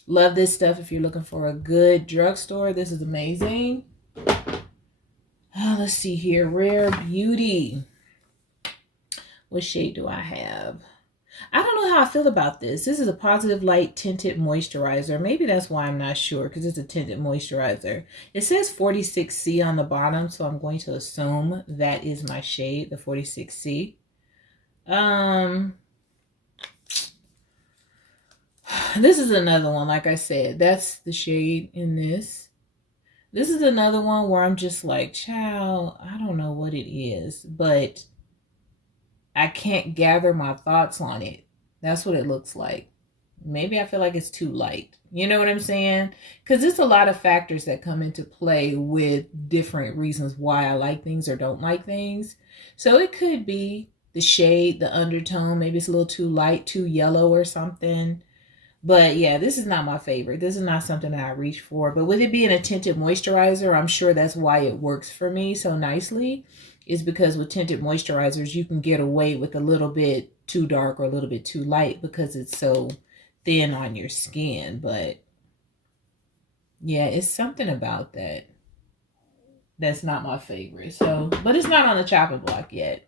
love this stuff if you're looking for a good drugstore. This is amazing. Oh, let's see here. Rare Beauty. What shade do I have? I don't know how I feel about this. This is a Positive Light Tinted Moisturizer. Maybe that's why I'm not sure, because it's a tinted moisturizer. It says 46C on the bottom, so I'm going to assume that is my shade, the 46C. This is another one, like I said. That's the shade in this. This is another one where I'm just like, child, I don't know what it is, but I can't gather my thoughts on it. That's what it looks like. Maybe I feel like it's too light. You know what I'm saying? Because there's a lot of factors that come into play with different reasons why I like things or don't like things. So it could be the shade, the undertone. Maybe it's a little too light, too yellow or something. But yeah, this is not my favorite. This is not something that I reach for. But with it being a tinted moisturizer, I'm sure that's why it works for me so nicely. Is because with tinted moisturizers, you can get away with a little bit too dark or a little bit too light because it's so thin on your skin. But yeah, it's something about that that's not my favorite. So, but it's not on the chopping block yet.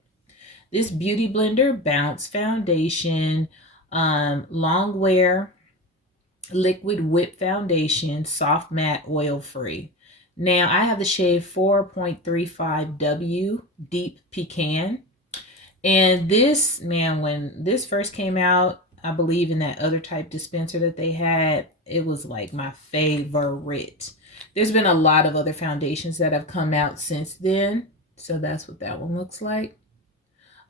This Beauty Blender Bounce Foundation, long wear, liquid whip foundation, soft matte, oil free. Now, I have the shade 4.35W Deep Pecan. And this, man, when this first came out, I believe in that other type dispenser that they had, it was like my favorite. There's been a lot of other foundations that have come out since then. So that's what that one looks like.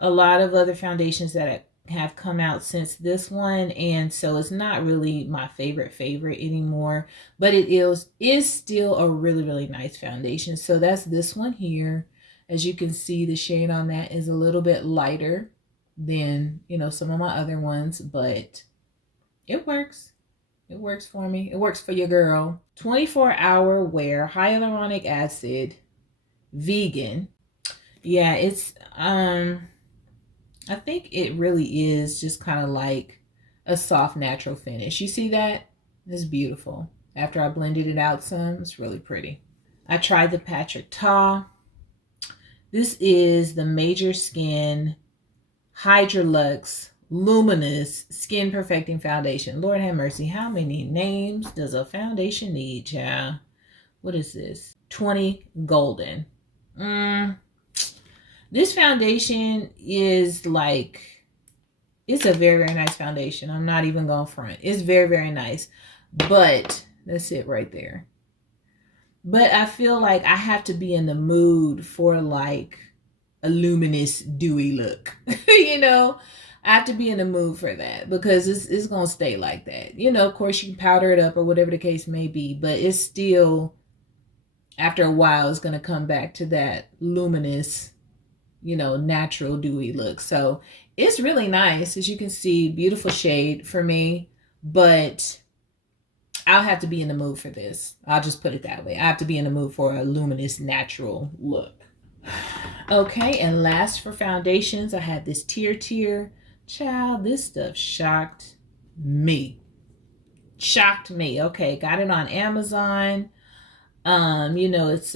A lot of other foundations that have come out since this one, and so it's not really my favorite anymore, but it is still a really, really nice foundation. So that's this one here, As you can see, the shade on that is a little bit lighter than, you know, some of my other ones, but it works. It works for me. It works for your girl. 24-hour wear, hyaluronic acid, vegan. Yeah, it's I think it really is just kind of like a soft natural finish. You see that? It's beautiful. After I blended it out some, it's really pretty. I tried the Patrick Ta. This is the Major Skin Hydrolux Luminous Skin Perfecting Foundation. Lord have mercy. How many names does a foundation need, child? What is this? 20 Golden. This foundation is like, it's a very, very nice foundation. I'm not even going front. It's very, very nice. But that's it right there. But I feel like I have to be in the mood for like a luminous, dewy look. You know, I have to be in the mood for that because it's going to stay like that. You know, of course, you can powder it up or whatever the case may be, but it's still, after a while, it's going to come back to that luminous, you know, natural, dewy look. So it's really nice. As you can see, beautiful shade for me, but I'll have to be in the mood for this. I'll just put it that way. I have to be in the mood for a luminous, natural look. Okay, and last for foundations, I had this Tier. Child, this stuff shocked me. Shocked me. Okay, got it on Amazon. You know, it's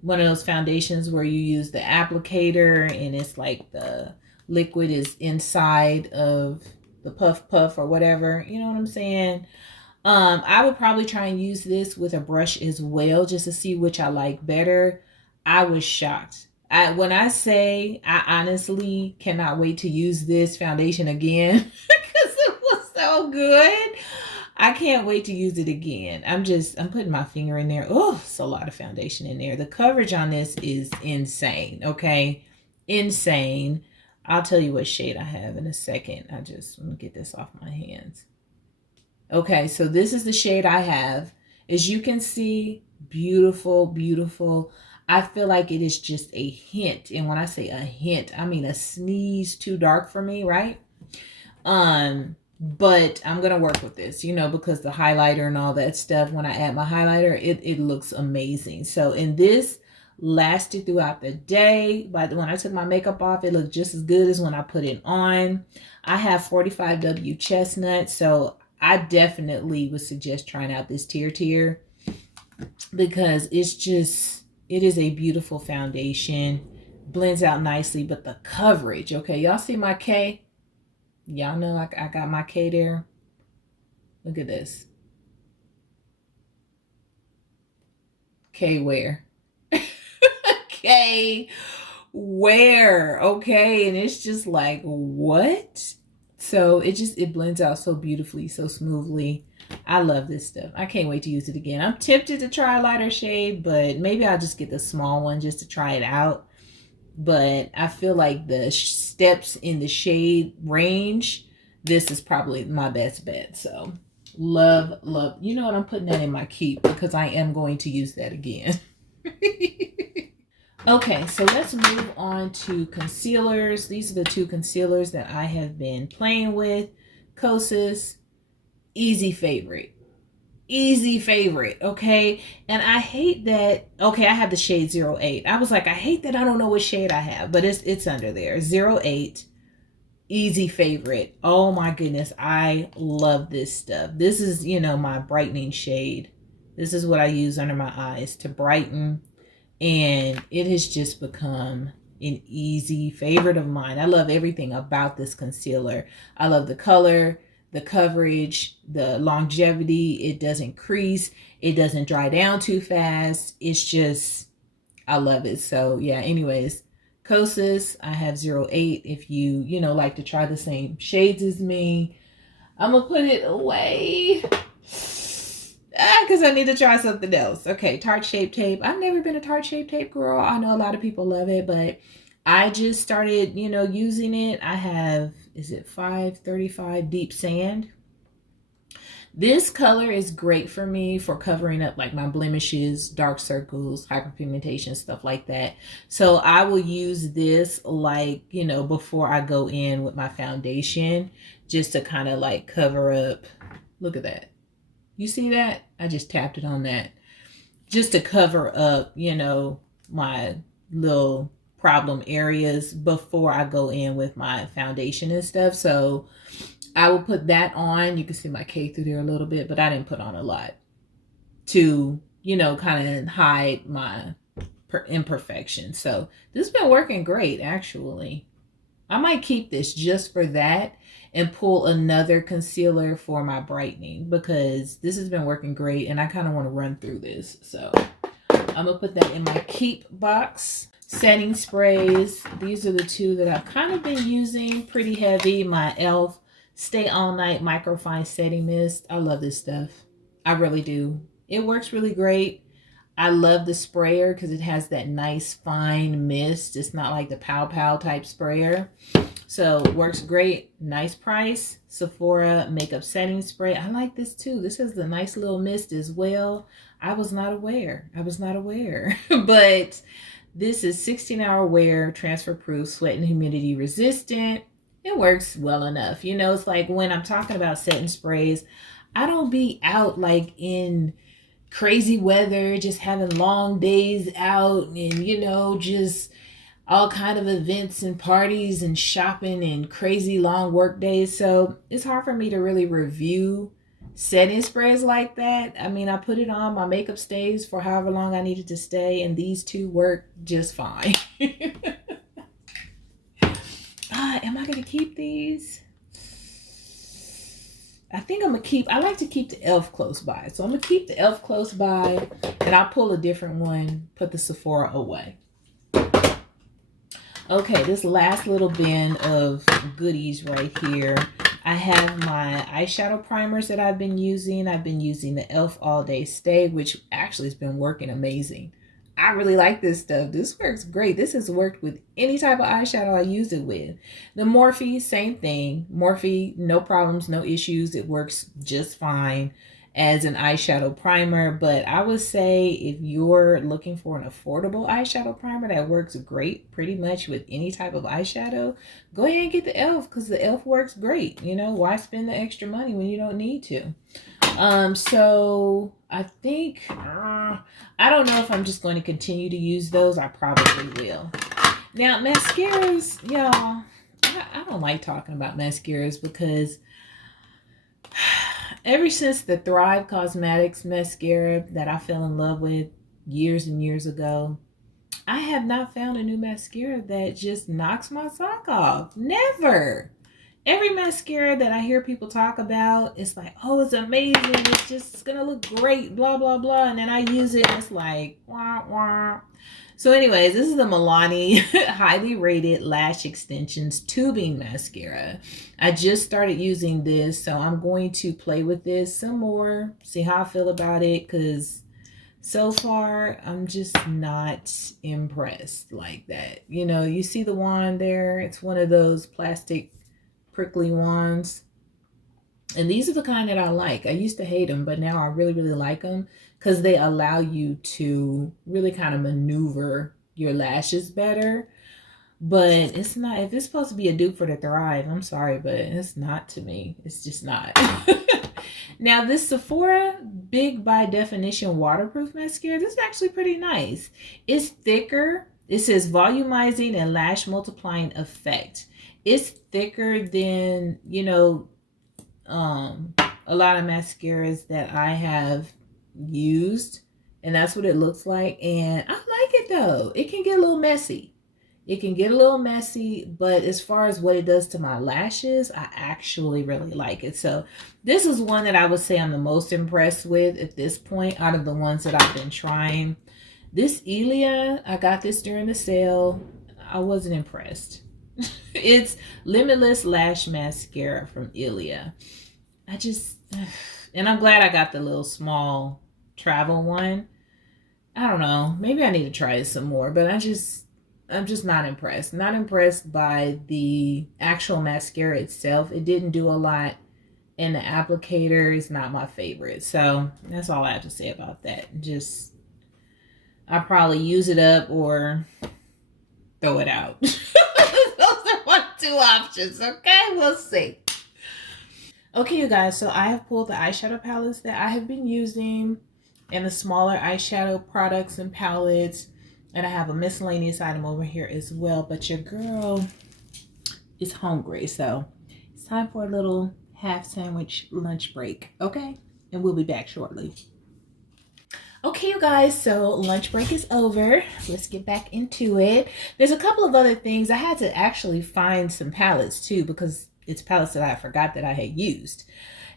one of those foundations where you use the applicator and it's like the liquid is inside of the puff or whatever. You know what I'm saying? I would probably try and use this with a brush as well, just to see which I like better. I was shocked. When I say I honestly cannot wait to use this foundation again because it was so good. I can't wait to use it again. I'm putting my finger in there. Oh, it's a lot of foundation in there. The coverage on this is insane. Okay. Insane. I'll tell you what shade I have in a second. Let me get this off my hands. Okay. So this is the shade I have. As you can see, beautiful, beautiful. I feel like it is just a hint. And when I say a hint, I mean a sneeze too dark for me, right? But I'm going to work with this, you know, because the highlighter and all that stuff, when I add my highlighter, it looks amazing. So, and this lasted throughout the day. But when I took my makeup off, it looked just as good as when I put it on. I have 45W Chestnut, so I definitely would suggest trying out this Tier because it is a beautiful foundation. Blends out nicely, but the coverage, okay, y'all see my K? Y'all know I got my K there. Look at this. K where? K where? Okay, and it's just like, what? So it blends out so beautifully, so smoothly. I love this stuff. I can't wait to use it again. I'm tempted to try a lighter shade, but maybe I'll just get the small one just to try it out. But I feel like the steps in the shade range, this is probably my best bet. So love. You know what? I'm putting that in my keep because I am going to use that again. Okay, so let's move on to concealers. These are the two concealers that I have been playing with. Kosas, easy favorite. Easy favorite, okay? And I hate that, okay, I have the shade 08. I was like, I hate that I don't know what shade I have, but it's under there. 08, easy favorite. Oh my goodness, I love this stuff. This is, you know, my brightening shade. This is what I use under my eyes to brighten, and it has just become an easy favorite of mine. I love everything about this concealer. I love the color, the coverage, the longevity. It doesn't crease. It doesn't dry down too fast. It's just, I love it. So yeah, anyways, Kosas, I have 08. If you know, like to try the same shades as me, I'm going to put it away because I need to try something else. Okay, Tarte Shape Tape. I've never been a Tarte Shape Tape girl. I know a lot of people love it, but I just started, you know, using it. I have, is it 535 Deep Sand? This color is great for me for covering up like my blemishes, dark circles, hyperpigmentation, stuff like that. So I will use this like, you know, before I go in with my foundation, just to kind of like cover up. Look at that. You see that? I just tapped it on that. Just to cover up, you know, my little problem areas before I go in with my foundation and stuff. So I will put that on. You can see my K through there a little bit, but I didn't put on a lot to, you know, kind of hide my imperfections. So this has been working great, actually. I might keep this just for that and pull another concealer for my brightening, because this has been working great and I kind of want to run through this. So I'm gonna put that in my keep box. Setting sprays. These are the two that I've kind of been using pretty heavy. My e.l.f. Stay All Night Microfine Setting Mist. I love this stuff. I really do. It works really great. I love the sprayer because it has that nice fine mist. It's not like the Pow Pow type sprayer. So works great. Nice price. Sephora Makeup Setting Spray. I like this too. This has the nice little mist as well. I was not aware. But this is 16-hour wear, transfer proof, sweat and humidity resistant. It works well enough. You know, it's like when I'm talking about setting sprays, I don't be out like in crazy weather, just having long days out and, you know, just all kind of events and parties and shopping and crazy long work days. So it's hard for me to really review setting sprays like that. I mean, I put it on, my makeup stays for however long I need it to stay, and these two work just fine. Am I gonna keep these? I think I'm gonna keep, I like to keep the e.l.f. close by. So I'm gonna keep the e.l.f. close by and I'll pull a different one, put the Sephora away. Okay, this last little bin of goodies right here. I have my eyeshadow primers that I've been using. I've been using the e.l.f. All Day Stay, which actually has been working amazing. I really like this stuff. This works great. This has worked with any type of eyeshadow I use it with. The Morphe, same thing. Morphe, no problems, no issues. It works just fine as an eyeshadow primer. But I would say if you're looking for an affordable eyeshadow primer that works great pretty much with any type of eyeshadow, go ahead and get the e.l.f. because the e.l.f. works great. You know, why spend the extra money when you don't need to? So I think, I don't know if I'm just going to continue to use those. I probably will. Now, mascaras, y'all, I don't like talking about mascaras because ever since the Thrive Cosmetics mascara that I fell in love with years and years ago, I have not found a new mascara that just knocks my sock off. Never. Every mascara that I hear people talk about, it's like, oh, it's amazing. It's going to look great, blah, blah, blah. And then I use it and it's like, wah, wah. So anyways, this is the Milani Highly Rated Lash Extensions Tubing Mascara. I just started using this, so I'm going to play with this some more, see how I feel about it, because so far, I'm just not impressed like that. You know, you see the wand there? It's one of those plastic prickly wands, and these are the kind that I like. I used to hate them, but now I really like them because they allow you to really kind of maneuver your lashes better. But it's not, if it's supposed to be a dupe for the Thrive, I'm sorry, but it's not to me. It's just not. Now this Sephora Big by Definition Waterproof Mascara, this is actually pretty nice. It's thicker. It says volumizing and lash multiplying effect. It's thicker than, you know, a lot of mascaras that I have used, and that's what it looks like. And I like it though. It can get a little messy. But as far as what it does to my lashes, I actually really like it. So this is one that I would say I'm the most impressed with at this point out of the ones that I've been trying. This Ilia, I got this during the sale. I wasn't impressed. It's Limitless Lash Mascara from Ilia. And I'm glad I got the little small travel one. I don't know. Maybe I need to try it some more, but I'm just not impressed. Not impressed by the actual mascara itself. It didn't do a lot and the applicator is not my favorite. So that's all I have to say about that. Just, I probably use it up or throw it out. Those are my two options, okay? We'll see. Okay, you guys, so I have pulled the eyeshadow palettes that I have been using and the smaller eyeshadow products and palettes. And I have a miscellaneous item over here as well. But your girl is hungry, so it's time for a little half sandwich lunch break, okay? And we'll be back shortly. Okay, you guys, so lunch break is over. Let's get back into it. There's a couple of other things. I had to actually find some palettes too, because it's palettes that I forgot that I had used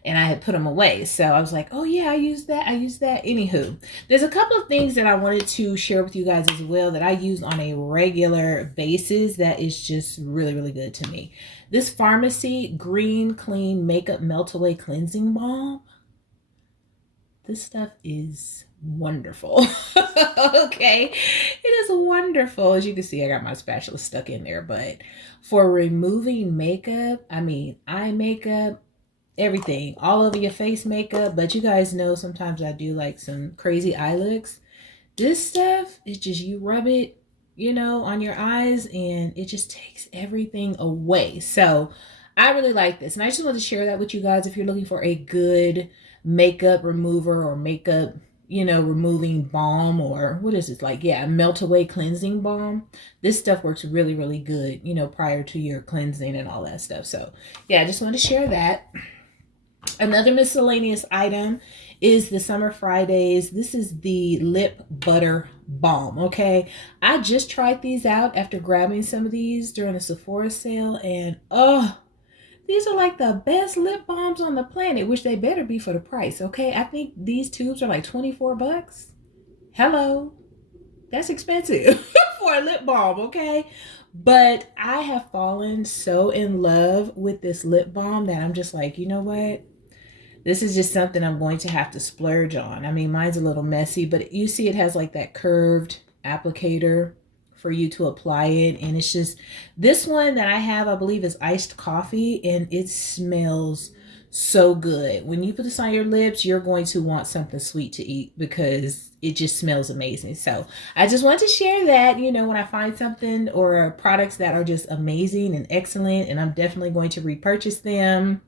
and I had put them away. So I was like, oh yeah, I used that. Anywho, there's a couple of things that I wanted to share with you guys as well that I use on a regular basis that is just really, really good to me. This Pharmacy Green Clean Makeup Melt Away Cleansing Balm. This stuff is wonderful. Okay, it is wonderful. As you can see, I got my spatula stuck in there, but for removing makeup, I mean eye makeup, everything, all over your face makeup, but you guys know sometimes I do like some crazy eye looks. This stuff is just, you rub it, you know, on your eyes and it just takes everything away. So I really like this, and I just want to share that with you guys. If you're looking for a good makeup remover or makeup, you know, removing balm, or what is it, like, yeah, melt away cleansing balm, this stuff works really, really good, you know, prior to your cleansing and all that stuff. So yeah, I just wanted to share that. Another miscellaneous item is the Summer Fridays. This is the lip butter balm. Okay, I just tried these out after grabbing some of these during a Sephora sale, and oh, these are like the best lip balms on the planet, which they better be for the price, okay? I think these tubes are like 24 bucks. Hello. That's expensive for a lip balm, okay? But I have fallen so in love with this lip balm that I'm just like, you know what? This is just something I'm going to have to splurge on. I mean, mine's a little messy, but you see it has like that curved applicator for you to apply it, and it's just, this one that I have, I believe, is iced coffee, and it smells so good. When you put this on your lips, you're going to want something sweet to eat because it just smells amazing. So I just want to share that, you know, when I find something or products that are just amazing and excellent, and I'm definitely going to repurchase them,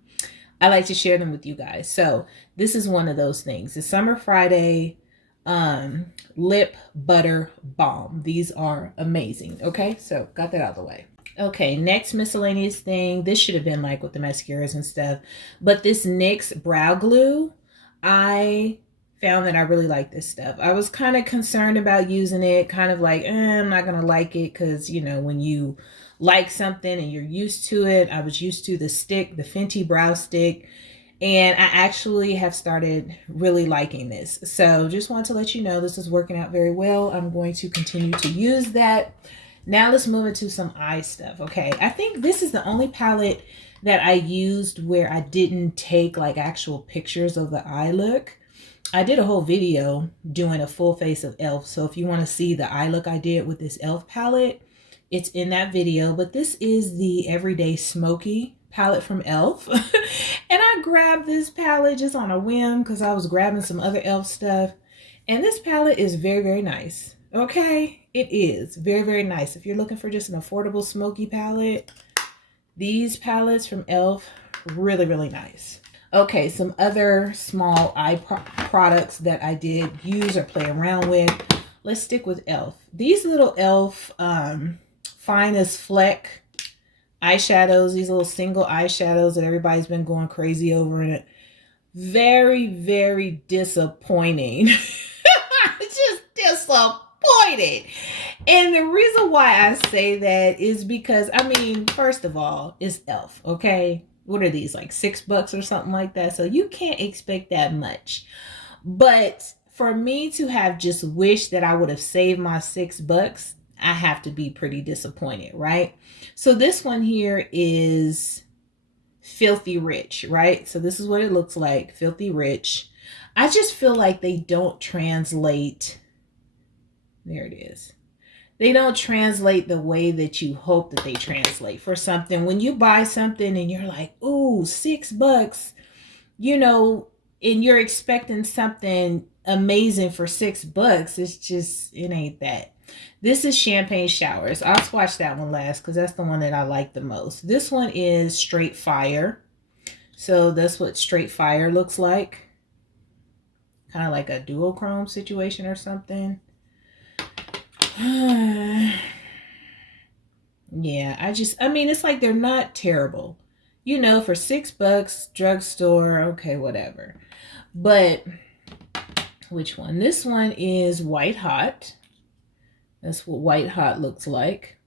I like to share them with you guys. So this is one of those things, the Summer Friday lip butter balm. These are amazing. Okay, so got that out of the way. Okay, next miscellaneous thing. This should have been like with the mascaras and stuff, but this NYX brow glue, I found that I really like this stuff. I was kind of concerned about using it, kind of like, I'm not gonna like it, because you know, when you like something and you're used to it. I was used to the stick, the Fenty brow stick, and I actually have started really liking this. So just wanted to let you know this is working out very well. I'm going to continue to use that. Now let's move into some eye stuff. Okay, I think this is the only palette that I used where I didn't take like actual pictures of the eye look. I did a whole video doing a full face of e.l.f. So if you want to see the eye look I did with this e.l.f. palette, it's in that video. But this is the Everyday Smoky palette from e.l.f. And I grabbed this palette just on a whim because I was grabbing some other e.l.f. stuff. And this palette is very, very nice. Okay, it is very, very nice. If you're looking for just an affordable smoky palette, these palettes from e.l.f. really, really nice. Okay, some other small eye products that I did use or play around with. Let's stick with e.l.f. These little e.l.f. Finest Fleck eyeshadows, these little single eyeshadows that everybody's been going crazy over, and it very, very disappointing. Just disappointed. And the reason why I say that is because, I mean, first of all, it's e.l.f. Okay, what are these, like $6 or something like that? So you can't expect that much. But for me to have just wished that I would have saved my $6, I have to be pretty disappointed, right? So this one here is Filthy Rich, right? So this is what it looks like, Filthy Rich. I just feel like they don't translate. There it is. They don't translate the way that you hope that they translate for something. When you buy something and you're like, ooh, $6, you know, and you're expecting something amazing for $6. It's just, it ain't that. This is Champagne Showers. I'll swatch that one last because that's the one that I like the most. This one is Straight Fire. So that's what Straight Fire looks like. Kind of like a duochrome situation or something. Yeah, I mean, it's like they're not terrible. You know, for $6, drugstore, okay, whatever. But which one? This one is White Hot. That's what White Hot looks like.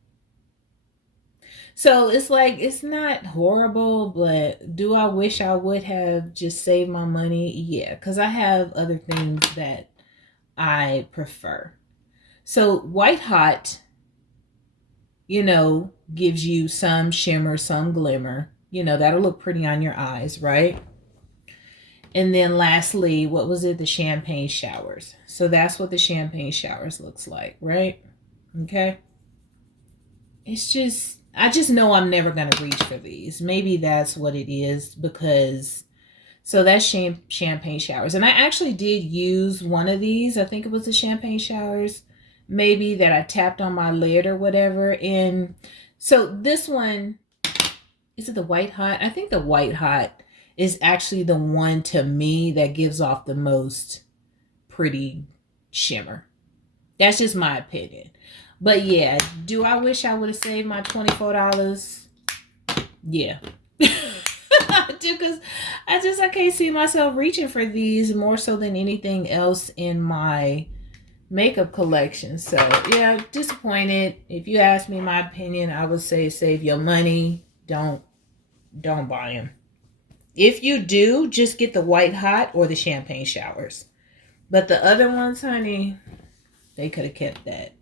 So it's like, it's not horrible, but do I wish I would have just saved my money? Yeah, because I have other things that I prefer. So White Hot, you know, gives you some shimmer, some glimmer. You know, that'll look pretty on your eyes, right? And then lastly, what was it? The Champagne Showers. So that's what the Champagne Showers looks like, right? Okay. It's just, I just know I'm never going to reach for these. Maybe that's what it is because, so that's Champagne Showers. And I actually did use one of these. I think it was the Champagne Showers, maybe, that I tapped on my lid or whatever. And so this one, is it the White Hot? I think the White Hot is actually the one to me that gives off the most pretty shimmer. That's just my opinion. But yeah, do I wish I would have saved my $24? Yeah. I do, because I can't see myself reaching for these more so than anything else in my makeup collection. So yeah, disappointed. If you ask me my opinion, I would say save your money. Don't buy them. If you do, just get the White Hot or the Champagne Showers. But the other ones, honey, they could have kept that.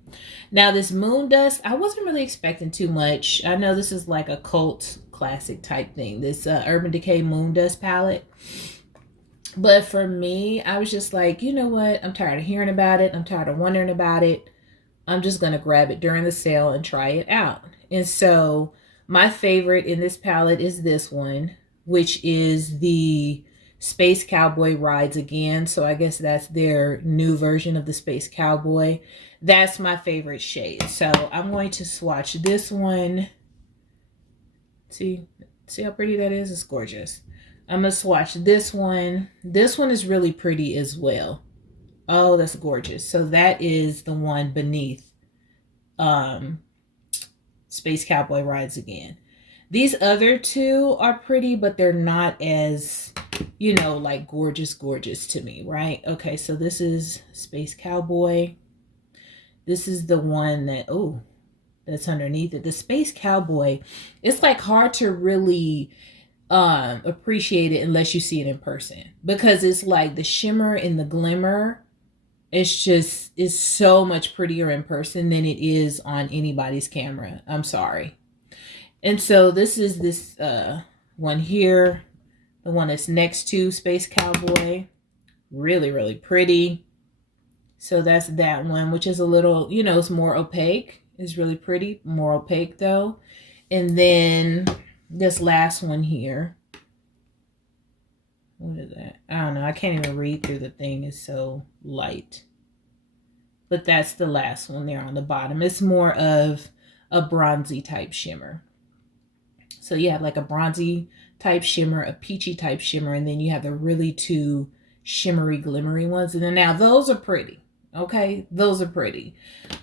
Now this Moon Dust, I wasn't really expecting too much. I know this is like a cult classic type thing, this Urban Decay Moon Dust palette. But for me, I was just like, you know what? I'm tired of hearing about it. I'm tired of wondering about it. I'm just going to grab it during the sale and try it out. And so my favorite in this palette is this one, which is the Space Cowboy Rides Again. So I guess that's their new version of the Space Cowboy. That's my favorite shade. So I'm going to swatch this one. See how pretty that is? It's gorgeous. I'm going to swatch this one. This one is really pretty as well. Oh, that's gorgeous. So that is the one beneath Space Cowboy Rides Again. These other two are pretty, but they're not as, you know, like gorgeous to me, right? Okay, so this is Space Cowboy. This is the one that, oh, that's underneath it. The Space Cowboy, it's like hard to really appreciate it unless you see it in person, because it's like the shimmer and the glimmer, it's so much prettier in person than it is on anybody's camera. I'm sorry. And so this is this one here, the one that's next to Space Cowboy. Really pretty. So that's that one, which is a little, you know, it's more opaque. It's really pretty, more opaque though. And then this last one here. What is that? I don't know. I can't even read through the thing. It's so light. But that's the last one there on the bottom. It's more of a bronzy type shimmer. So you have like a bronzy type shimmer, a peachy type shimmer, and then you have the really two shimmery, glimmery ones. And then now those are pretty. Okay, those are pretty.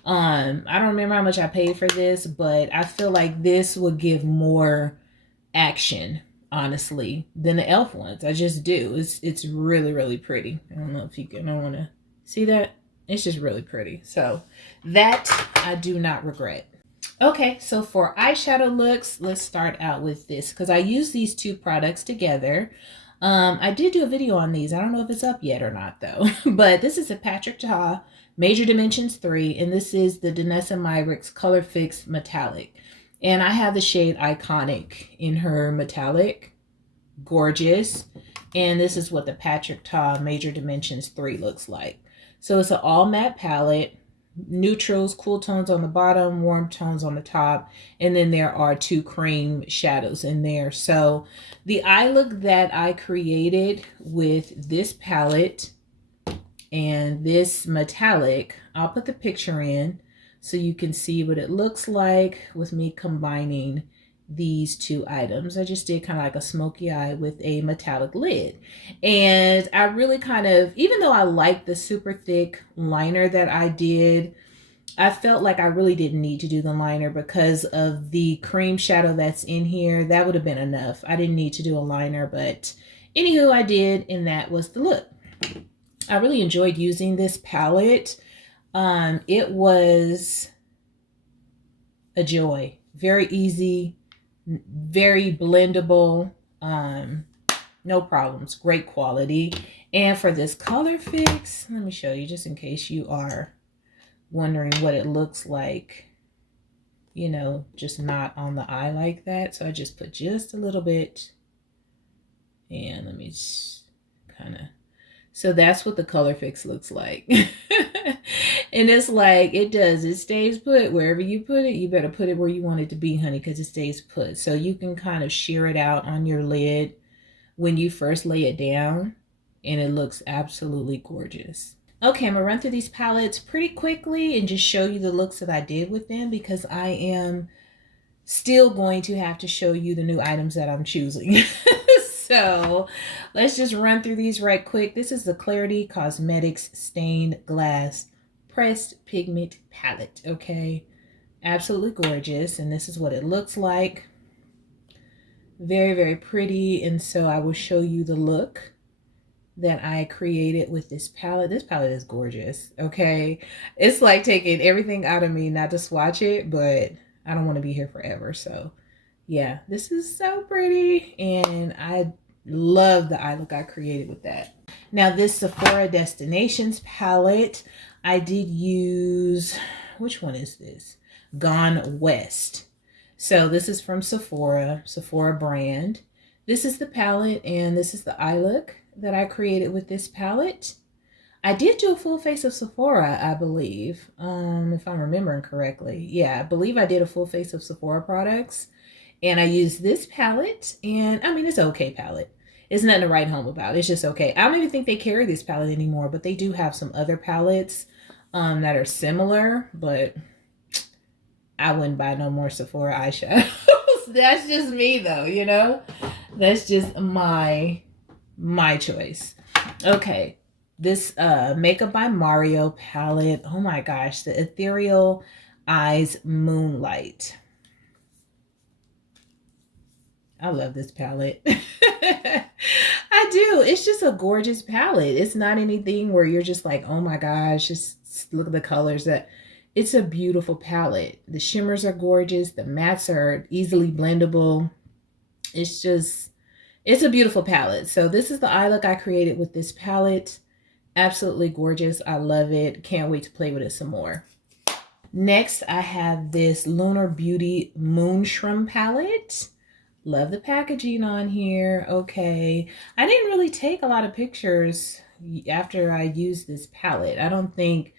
I don't remember how much I paid for this, but I feel like this would give more action, honestly, than the e.l.f. ones. I just do. It's really pretty. I don't know if you can, I don't want to see that. It's just really pretty. So that I do not regret. Okay, so for eyeshadow looks, let's start out with this because I use these two products together. I did do a video on these. I don't know if it's up yet or not though, but this is a Patrick Ta Major Dimensions 3, and this is the Danessa Myricks Color Fix Metallic. And I have the shade Iconic in her metallic. Gorgeous. And this is what the Patrick Ta Major Dimensions 3 looks like. So it's an all matte palette. neutrals, cool tones on the bottom, warm tones on the top, and then there are 2 cream shadows in there. So the eye look that I created with this palette and this metallic, I'll put the picture in so you can see what it looks like with me combining these 2 items. I just did kind of like a smoky eye with a metallic lid. And I really kind of, even though I like the super thick liner that I did, I felt like I really didn't need to do the liner because of the cream shadow that's in here. That would have been enough. I didn't need to do a liner, but anywho, I did, and that was the look. I really enjoyed using this palette. It was a joy. Very easy, very blendable, no problems, great quality. And for this color fix, let me show you just in case you are wondering what it looks like, you know, just not on the eye like that. So I just put just a little bit, and let me just kind of, so that's what the color fix looks like. And it's like, it stays put. Wherever you put it, you better put it where you want it to be, honey, because it stays put. So you can kind of shear it out on your lid when you first lay it down, and it looks absolutely gorgeous. Okay, I'm gonna run through these palettes pretty quickly and just show you the looks that I did with them, because I am still going to have to show you the new items that I'm choosing. So let's just run through these right quick. This is the Clarity Cosmetics Stained Glass Pressed Pigment Palette, okay? Absolutely gorgeous, and this is what it looks like. Very, very pretty, and so I will show you the look that I created with this palette. This palette is gorgeous, okay? It's like taking everything out of me not to swatch it, but I don't want to be here forever, so yeah, this is so pretty, and I love the eye look I created with that. Now this Sephora Destinations palette, I did use, which one is this? Gone West. So this is from Sephora brand. This is the palette, and this is the eye look that I created with this palette. I did do a full face of Sephora, I believe, if I'm remembering correctly. Yeah, I believe I did a full face of Sephora products. And I used this palette, and I mean, it's an okay palette. It's nothing to write home about. It's just okay. I don't even think they carry this palette anymore, but they do have some other palettes that are similar, but I wouldn't buy no more Sephora eyeshadows. That's just me though, you know? That's just my choice. Okay, this Makeup by Mario palette. Oh my gosh, the Ethereal Eyes Moonlight. I love this palette. I do. It's just a gorgeous palette. It's not anything where you're just like, oh my gosh, just look at the colors. It's a beautiful palette. The shimmers are gorgeous. The mattes are easily blendable. It's a beautiful palette. So this is the eye look I created with this palette. Absolutely gorgeous. I love it. Can't wait to play with it some more. Next, I have this Lunar Beauty Moonshroom palette. Love the packaging on here. Okay. I didn't really take a lot of pictures after I used this palette. I don't think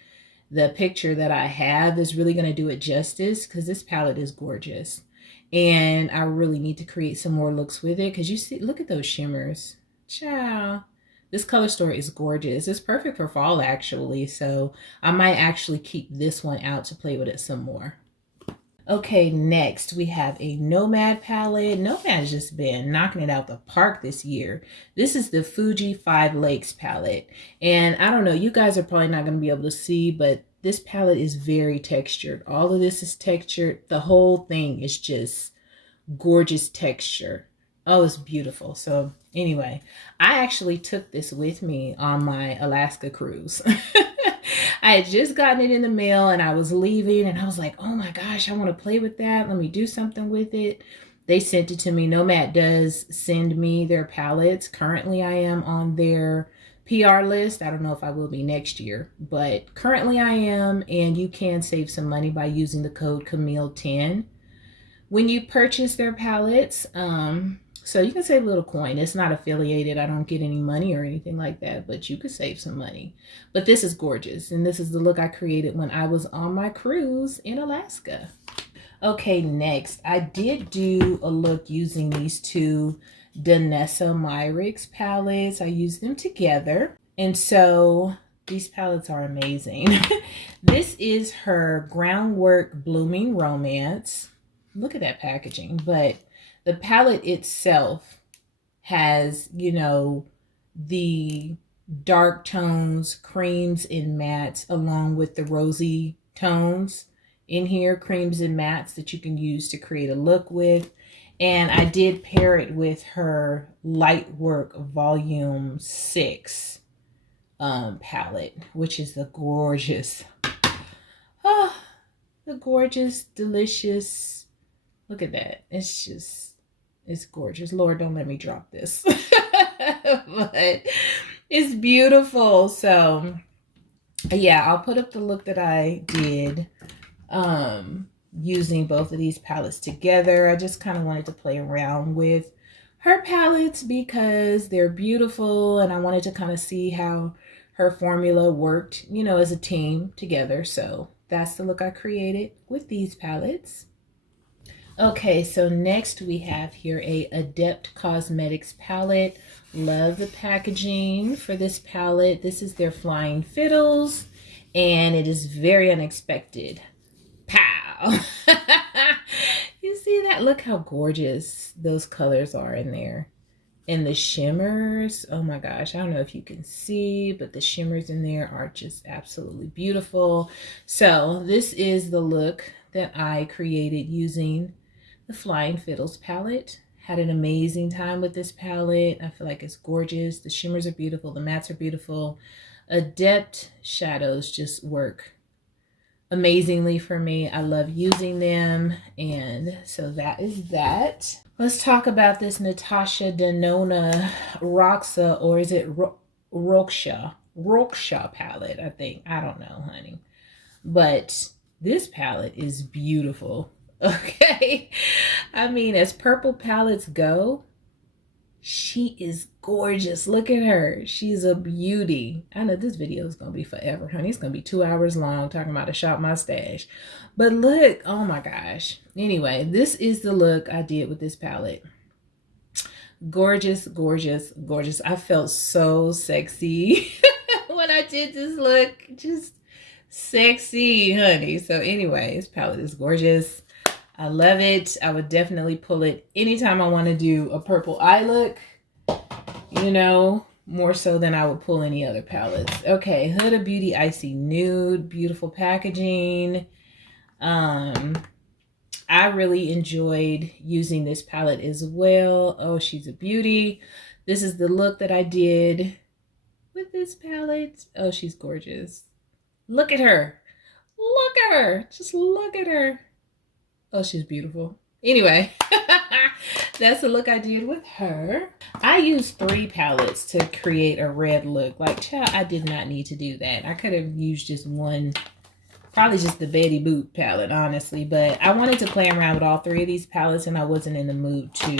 the picture that I have is really going to do it justice, because this palette is gorgeous. And I really need to create some more looks with it, because you see, look at those shimmers. Ciao. This color story is gorgeous. It's perfect for fall, actually. So I might actually keep this one out to play with it some more. Okay, next we have a Nomad palette. Nomad's just been knocking it out the park this year. This is the Fuji 5 Lakes palette. And I don't know, you guys are probably not going to be able to see, but this palette is very textured. All of this is textured. The whole thing is just gorgeous texture. Oh, it's beautiful. So anyway, I actually took this with me on my Alaska cruise. I had just gotten it in the mail and I was leaving, and I was like, oh my gosh, I want to play with that. Let me do something with it. They sent it to me. Nomad does send me their palettes. Currently, I am on their PR list. I don't know if I will be next year, but currently I am, and you can save some money by using the code Camille10 when you purchase their palettes. So you can save a little coin. It's not affiliated. I don't get any money or anything like that, but you could save some money. But this is gorgeous. And this is the look I created when I was on my cruise in Alaska. Okay, next, I did do a look using these two Danessa Myricks palettes. I used them together. And so these palettes are amazing. This is her Groundwork Blooming Romance. Look at that packaging. But the palette itself has, you know, the dark tones, creams and mattes, along with the rosy tones in here, creams and mattes that you can use to create a look with. And I did pair it with her Lightwork Volume 6 palette, which is the gorgeous, the gorgeous, delicious, look at that. It's just, it's gorgeous. Lord, don't let me drop this. But it's beautiful. So yeah, I'll put up the look that I did using both of these palettes together. I just kind of wanted to play around with her palettes because they're beautiful, and I wanted to kind of see how her formula worked, you know, as a team together. So that's the look I created with these palettes. Okay, so next we have here a Adept Cosmetics palette. Love the packaging for this palette. This is their Flying Fiddles, and it is very unexpected. Pow! You see that? Look how gorgeous those colors are in there. And the shimmers, oh my gosh, I don't know if you can see, but the shimmers in there are just absolutely beautiful. So this is the look that I created using the Flying Fiddles palette. Had an amazing time with this palette. I feel like it's gorgeous. The shimmers are beautiful. The mattes are beautiful. Adept shadows just work amazingly for me. I love using them. And so that is that. Let's talk about this Natasha Denona Roxa, or is it Roksha? Roksha palette, I think. I don't know, honey. But this palette is beautiful. Okay. I mean, as purple palettes go, she is gorgeous. Look at her. She's a beauty. I know this video is going to be forever, honey. It's going to be 2 hours long talking about a shop my stash. But look, oh my gosh. Anyway, this is the look I did with this palette. Gorgeous, gorgeous, gorgeous. I felt so sexy when I did this look. Just sexy, honey. So anyway, this palette is gorgeous. I love it. I would definitely pull it anytime I want to do a purple eye look, you know, more so than I would pull any other palettes. Okay, Huda Beauty Icy Nude, beautiful packaging. I really enjoyed using this palette as well. Oh, she's a beauty. This is the look that I did with this palette. Oh, she's gorgeous. Look at her. Look at her. Just look at her. Oh, she's beautiful. Anyway, that's the look I did with her. I used 3 palettes to create a red look. Like, child, I did not need to do that. I could have used just one, probably just the Betty Boop palette, honestly. But I wanted to play around with all 3 of these palettes, and I wasn't in the mood to,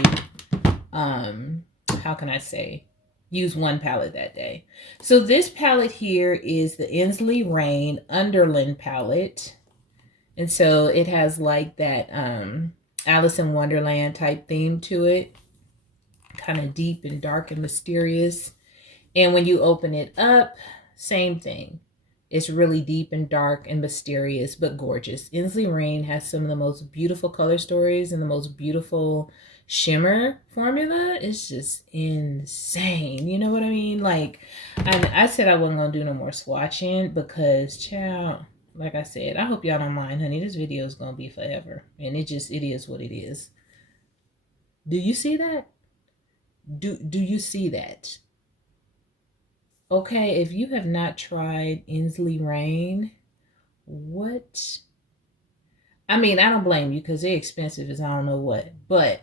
how can I say, use one palette that day. So this palette here is the Inslee Rain Underland palette. And so it has like that Alice in Wonderland type theme to it. Kind of deep and dark and mysterious. And when you open it up, same thing. It's really deep and dark and mysterious, but gorgeous. Inslee Rain has some of the most beautiful color stories and the most beautiful shimmer formula. It's just insane. You know what I mean? Like, I said I wasn't going to do no more swatching because, child, like I said, I hope y'all don't mind, honey. This video is going to be forever. And it is what it is. Do you see that? Do you see that? Okay, if you have not tried Inslee Rain, what? I mean, I don't blame you because they're expensive as I don't know what. But,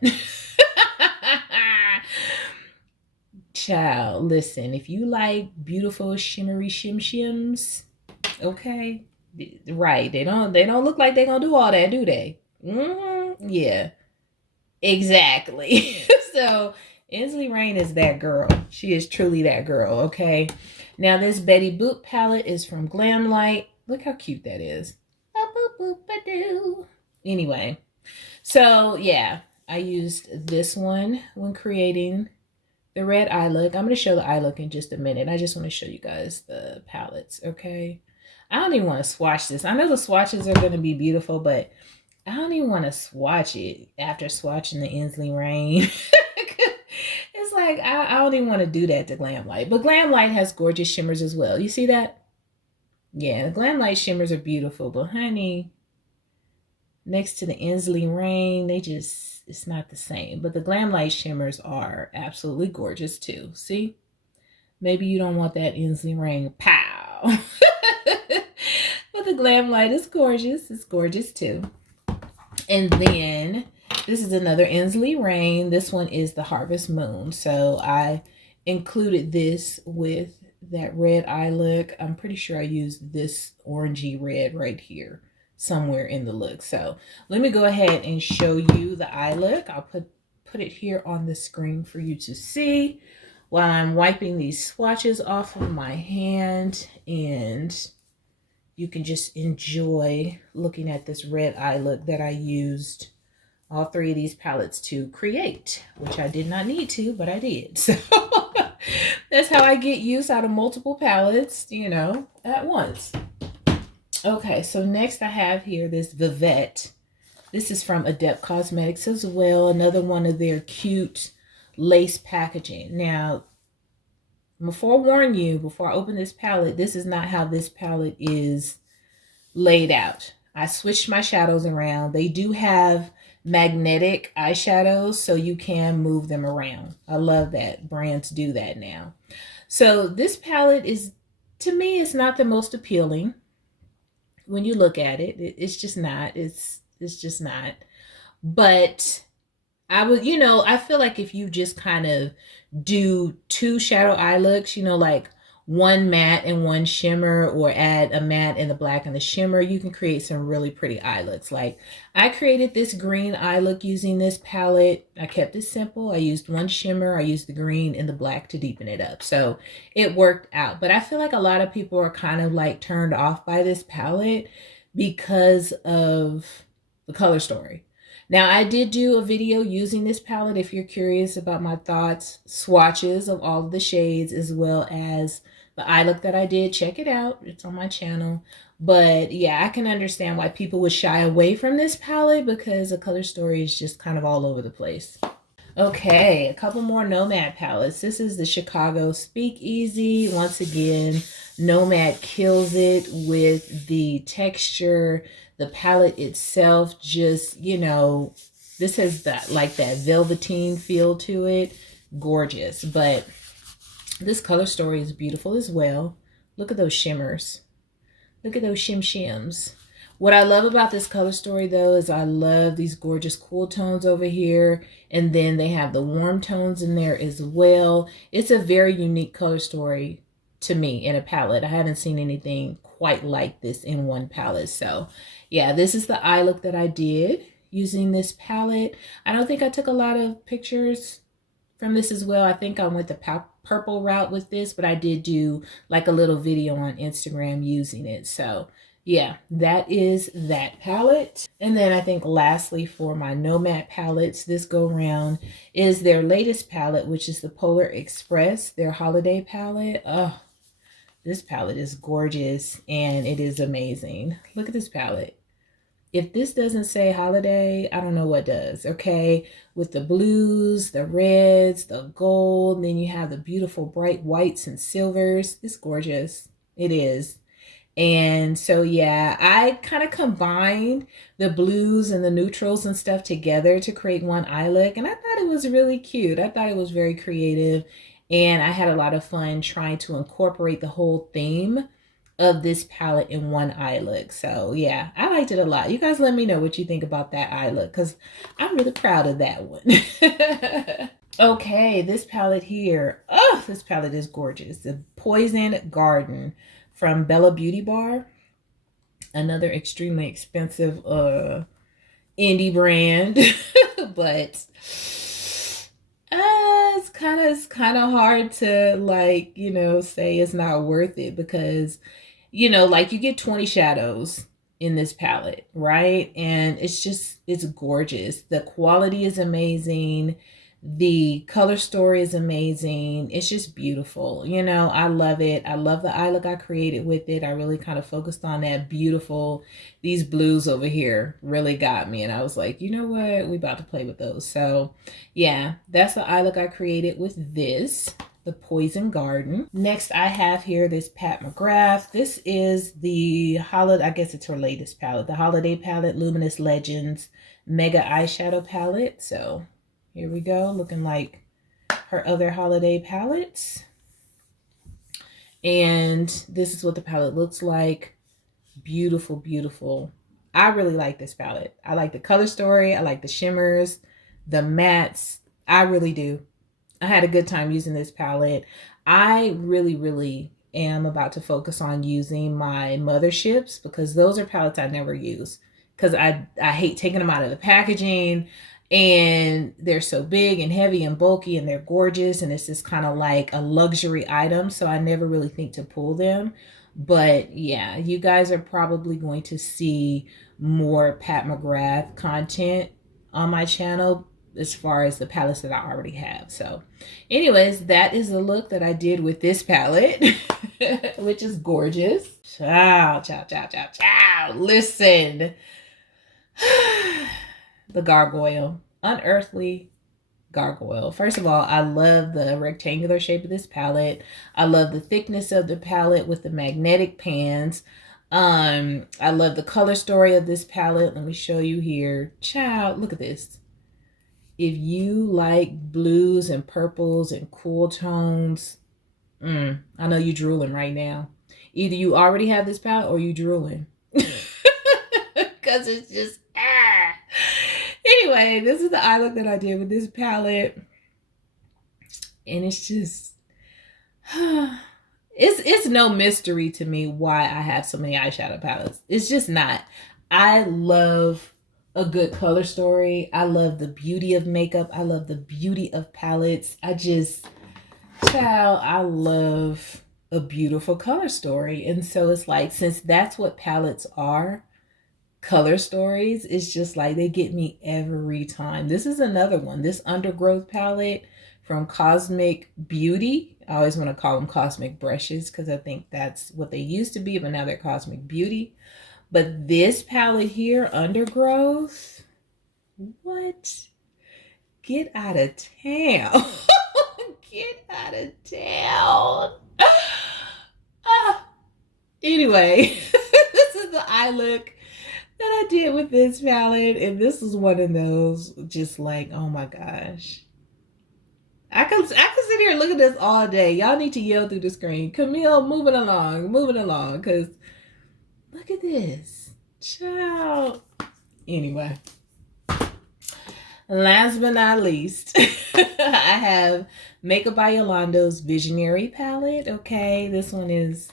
child, listen. If you like beautiful shimmery shim-shims, okay? Right, they don't look like they're gonna do all that, do they? Yeah, exactly. So Inslee Rain is that girl. She is truly that girl, okay? Now this Betty Boop palette is from Glamlight. Look how cute that is. Anyway, so yeah, I used this one when creating the red eye look. I'm going to show the eye look in just a minute. I just want to show you guys the palettes, okay? I don't even want to swatch this. I know the swatches are going to be beautiful, but I don't even want to swatch it after swatching the Inslee Rain. It's like, I don't even want to do that to Glamlight. But Glamlight has gorgeous shimmers as well. You see that? Yeah, the Glamlight shimmers are beautiful. But honey, next to the Inslee Rain, it's not the same. But the Glamlight shimmers are absolutely gorgeous too. See? Maybe you don't want that Inslee Rain. Pow! But the Glamlight is gorgeous. It's gorgeous too. And then this is another Inslee Rain. This one is the Harvest Moon. So I included this with that red eye look. I'm pretty sure I used this orangey red right here somewhere in the look. So let me go ahead and show you the eye look. I'll put it here on the screen for you to see while I'm wiping these swatches off of my hand, and you can just enjoy looking at this red eye look that I used all three of these palettes to create, which I did not need to, but I did. So that's how I get use out of multiple palettes, you know, at once. Okay, so next I have here this Vivette. This is from Adept Cosmetics as well. Another one of their cute lace packaging. Now, before I warn you, before I open this palette, this is not how this palette is laid out. I switched my shadows around. They do have magnetic eyeshadows, so you can move them around. I love that brands do that now. So this palette is, to me, it's not the most appealing. When you look at it, it's just not. It's just not. But I would, you know, I feel like if you just kind of do two shadow eye looks, you know, like one matte and one shimmer, or add a matte and the black and the shimmer, you can create some really pretty eye looks. Like I created this green eye look using this palette. I kept it simple. I used one shimmer, I used the green and the black to deepen it up. So it worked out. But I feel like a lot of people are kind of like turned off by this palette because of the color story. Now, I did do a video using this palette if you're curious about my thoughts, swatches of all of the shades, as well as the eye look that I did. Check it out. It's on my channel. But yeah, I can understand why people would shy away from this palette because the color story is just kind of all over the place. Okay, a couple more Nomad palettes. This is the Chicago Speakeasy. Once again, Nomad kills it with the texture. The palette itself just, you know, this has that like that velveteen feel to it. Gorgeous. But this color story is beautiful as well. Look at those shimmers. Look at those shims. What I love about this color story though is I love these gorgeous cool tones over here. And then they have the warm tones in there as well. It's a very unique color story to me in a palette. I haven't seen anything quite like this in one palette. So yeah, this is the eye look that I did using this palette. I don't think I took a lot of pictures from this as well. I think I went the purple route with this, but I did do like a little video on Instagram using it. So yeah, that is that palette. And then I think lastly for my Nomad palettes this go around is their latest palette, which is the Polar Express, their holiday palette. Oh, this palette is gorgeous and it is amazing. Look at this palette. If this doesn't say holiday, I don't know what does, okay? With the blues, the reds, the gold, then you have the beautiful bright whites and silvers. It's gorgeous. It is. And so, yeah, I kind of combined the blues and the neutrals and stuff together to create one eye look. And I thought it was really cute. I thought it was very creative. And I had a lot of fun trying to incorporate the whole theme of this palette in one eye look. So yeah, I liked it a lot. You guys let me know what you think about that eye look because I'm really proud of that one. Okay, this palette here. Oh, this palette is gorgeous. The Poison Garden from Bella Beauty Bar. Another extremely expensive indie brand. But it's kind of hard to like, you know, say it's not worth it because, you know, like you get 20 shadows in this palette, right? And it's gorgeous. The quality is amazing. The color story is amazing. It's just beautiful. You know, I love it. I love the eye look I created with it. I really kind of focused on that beautiful, these blues over here really got me. And I was like, you know what? We about to play with those. So yeah, that's the eye look I created with this, the Poison Garden. Next I have here this Pat McGrath. This is the holiday, I guess it's her latest palette, the Holiday Palette Luminous Legends Mega Eyeshadow Palette. So here we go, looking like her other holiday palettes. And this is what the palette looks like. Beautiful, beautiful. I really like this palette. I like the color story. I like the shimmers, the mattes. I really do. I had a good time using this palette. I really am about to focus on using my motherships because those are palettes I never use because I hate taking them out of the packaging. And they're so big and heavy and bulky and they're gorgeous. And it's just kind of like a luxury item. So I never really think to pull them. But yeah, you guys are probably going to see more Pat McGrath content on my channel as far as the palettes that I already have. So anyways, that is the look that I did with this palette, which is gorgeous. Ciao. Listen. The gargoyle, unearthly gargoyle. First of all, I love the rectangular shape of this palette. I love the thickness of the palette with the magnetic pans. I love the color story of this palette. Let me show you here. Child, look at this. If you like blues and purples and cool tones, I know you're drooling right now. Either you already have this palette or you drooling. Because it's just, Anyway, this is the eye look that I did with this palette. And it's just, it's no mystery to me why I have so many eyeshadow palettes. It's just not. I love a good color story. I love the beauty of makeup. I love the beauty of palettes. I love a beautiful color story. And so it's like, since that's what palettes are, color stories, it's just like they get me every time. This is another one, this Undergrowth palette from Cosmic Beauty. I always want to call them Cosmic Brushes because I think that's what they used to be, but now they're Cosmic Beauty. But this palette here, Undergrowth, what? Get out of town. Get out of town. Anyway, this is the eye look that I did with this palette, and this is one of those just like, oh my gosh, I can sit here and look at this all day. Y'all need to yell through the screen, Camille, moving along, because look at this, child. Anyway, last but not least, I have Makeup by Yolanda's Visionary palette. Okay, this one is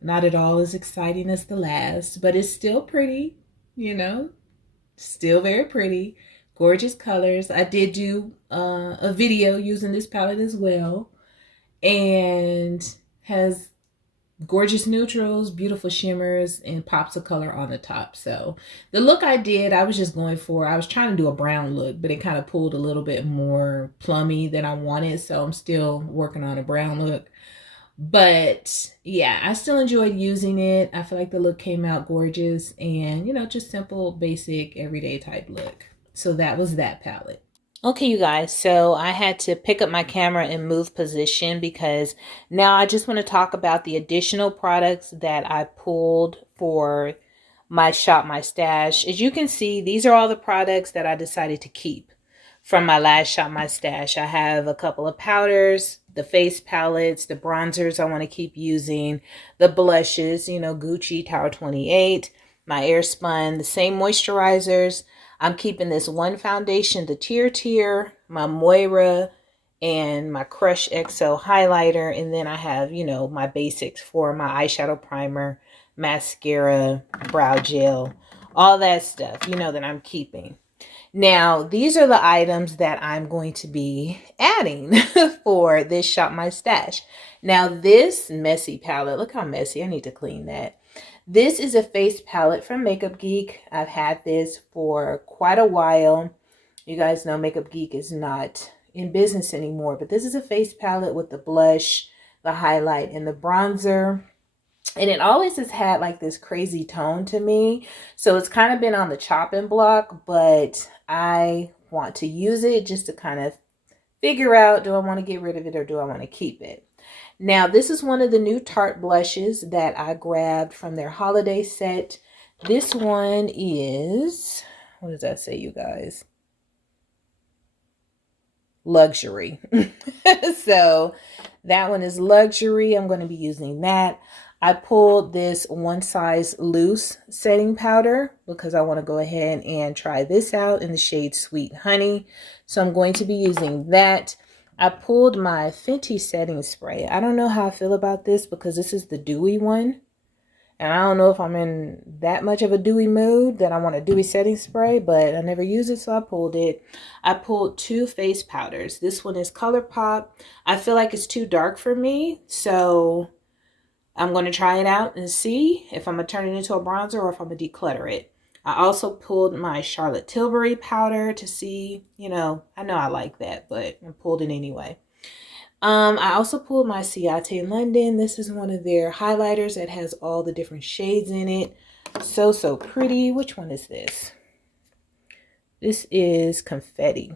not at all as exciting as the last, but it's still pretty. You know, still very pretty, gorgeous colors. I did do a video using this palette as well, and has gorgeous neutrals, beautiful shimmers, and pops of color on the top. So the look I did, I was just going for, I was trying to do a brown look, but it kind of pulled a little bit more plummy than I wanted. So I'm still working on a brown look. But yeah, I still enjoyed using it. I feel like the look came out gorgeous and, you know, just simple, basic, everyday type look. So that was that palette. Okay, you guys, so I had to pick up my camera and move position because now I just want to talk about the additional products that I pulled for my Shop My Stash. As you can see, these are all the products that I decided to keep from my last Shop My Stash. I have a couple of powders, the face palettes, the bronzers I want to keep using, the blushes, you know, Gucci Tower 28, my Airspun, the same moisturizers. I'm keeping this one foundation, the Tier, my Moira, and my Crush XO highlighter. And then I have, you know, my basics for my eyeshadow primer, mascara, brow gel, all that stuff, you know, that I'm keeping. Now, these are the items that I'm going to be adding for this Shop My Stash. Now, this messy palette, look how messy. I need to clean that. This is a face palette from Makeup Geek. I've had this for quite a while. You guys know Makeup Geek is not in business anymore, but this is a face palette with the blush, the highlight, and the bronzer. And it always has had like this crazy tone to me. So it's kind of been on the chopping block, but I want to use it just to kind of figure out, do I want to get rid of it or do I want to keep it? Now, this is one of the new Tarte blushes that I grabbed from their holiday set. This one is, what does that say, you guys? Luxury. So that one is luxury. I'm going to be using that. I pulled this One Size Loose setting powder because I want to go ahead and try this out in the shade Sweet Honey. So I'm going to be using that. I pulled my Fenty setting spray. I don't know how I feel about this because this is the dewy one. And I don't know if I'm in that much of a dewy mood that I want a dewy setting spray, but I never use it, so I pulled it. I pulled two face powders. This one is ColourPop. I feel like it's too dark for me, so I'm going to try it out and see if I'm going to turn it into a bronzer or if I'm going to declutter it. I also pulled my Charlotte Tilbury powder to see, I know I like that, but I pulled it anyway. I also pulled my Ciate London. This is one of their highlighters that has all the different shades in it. So pretty. Which one is this? This is Confetti.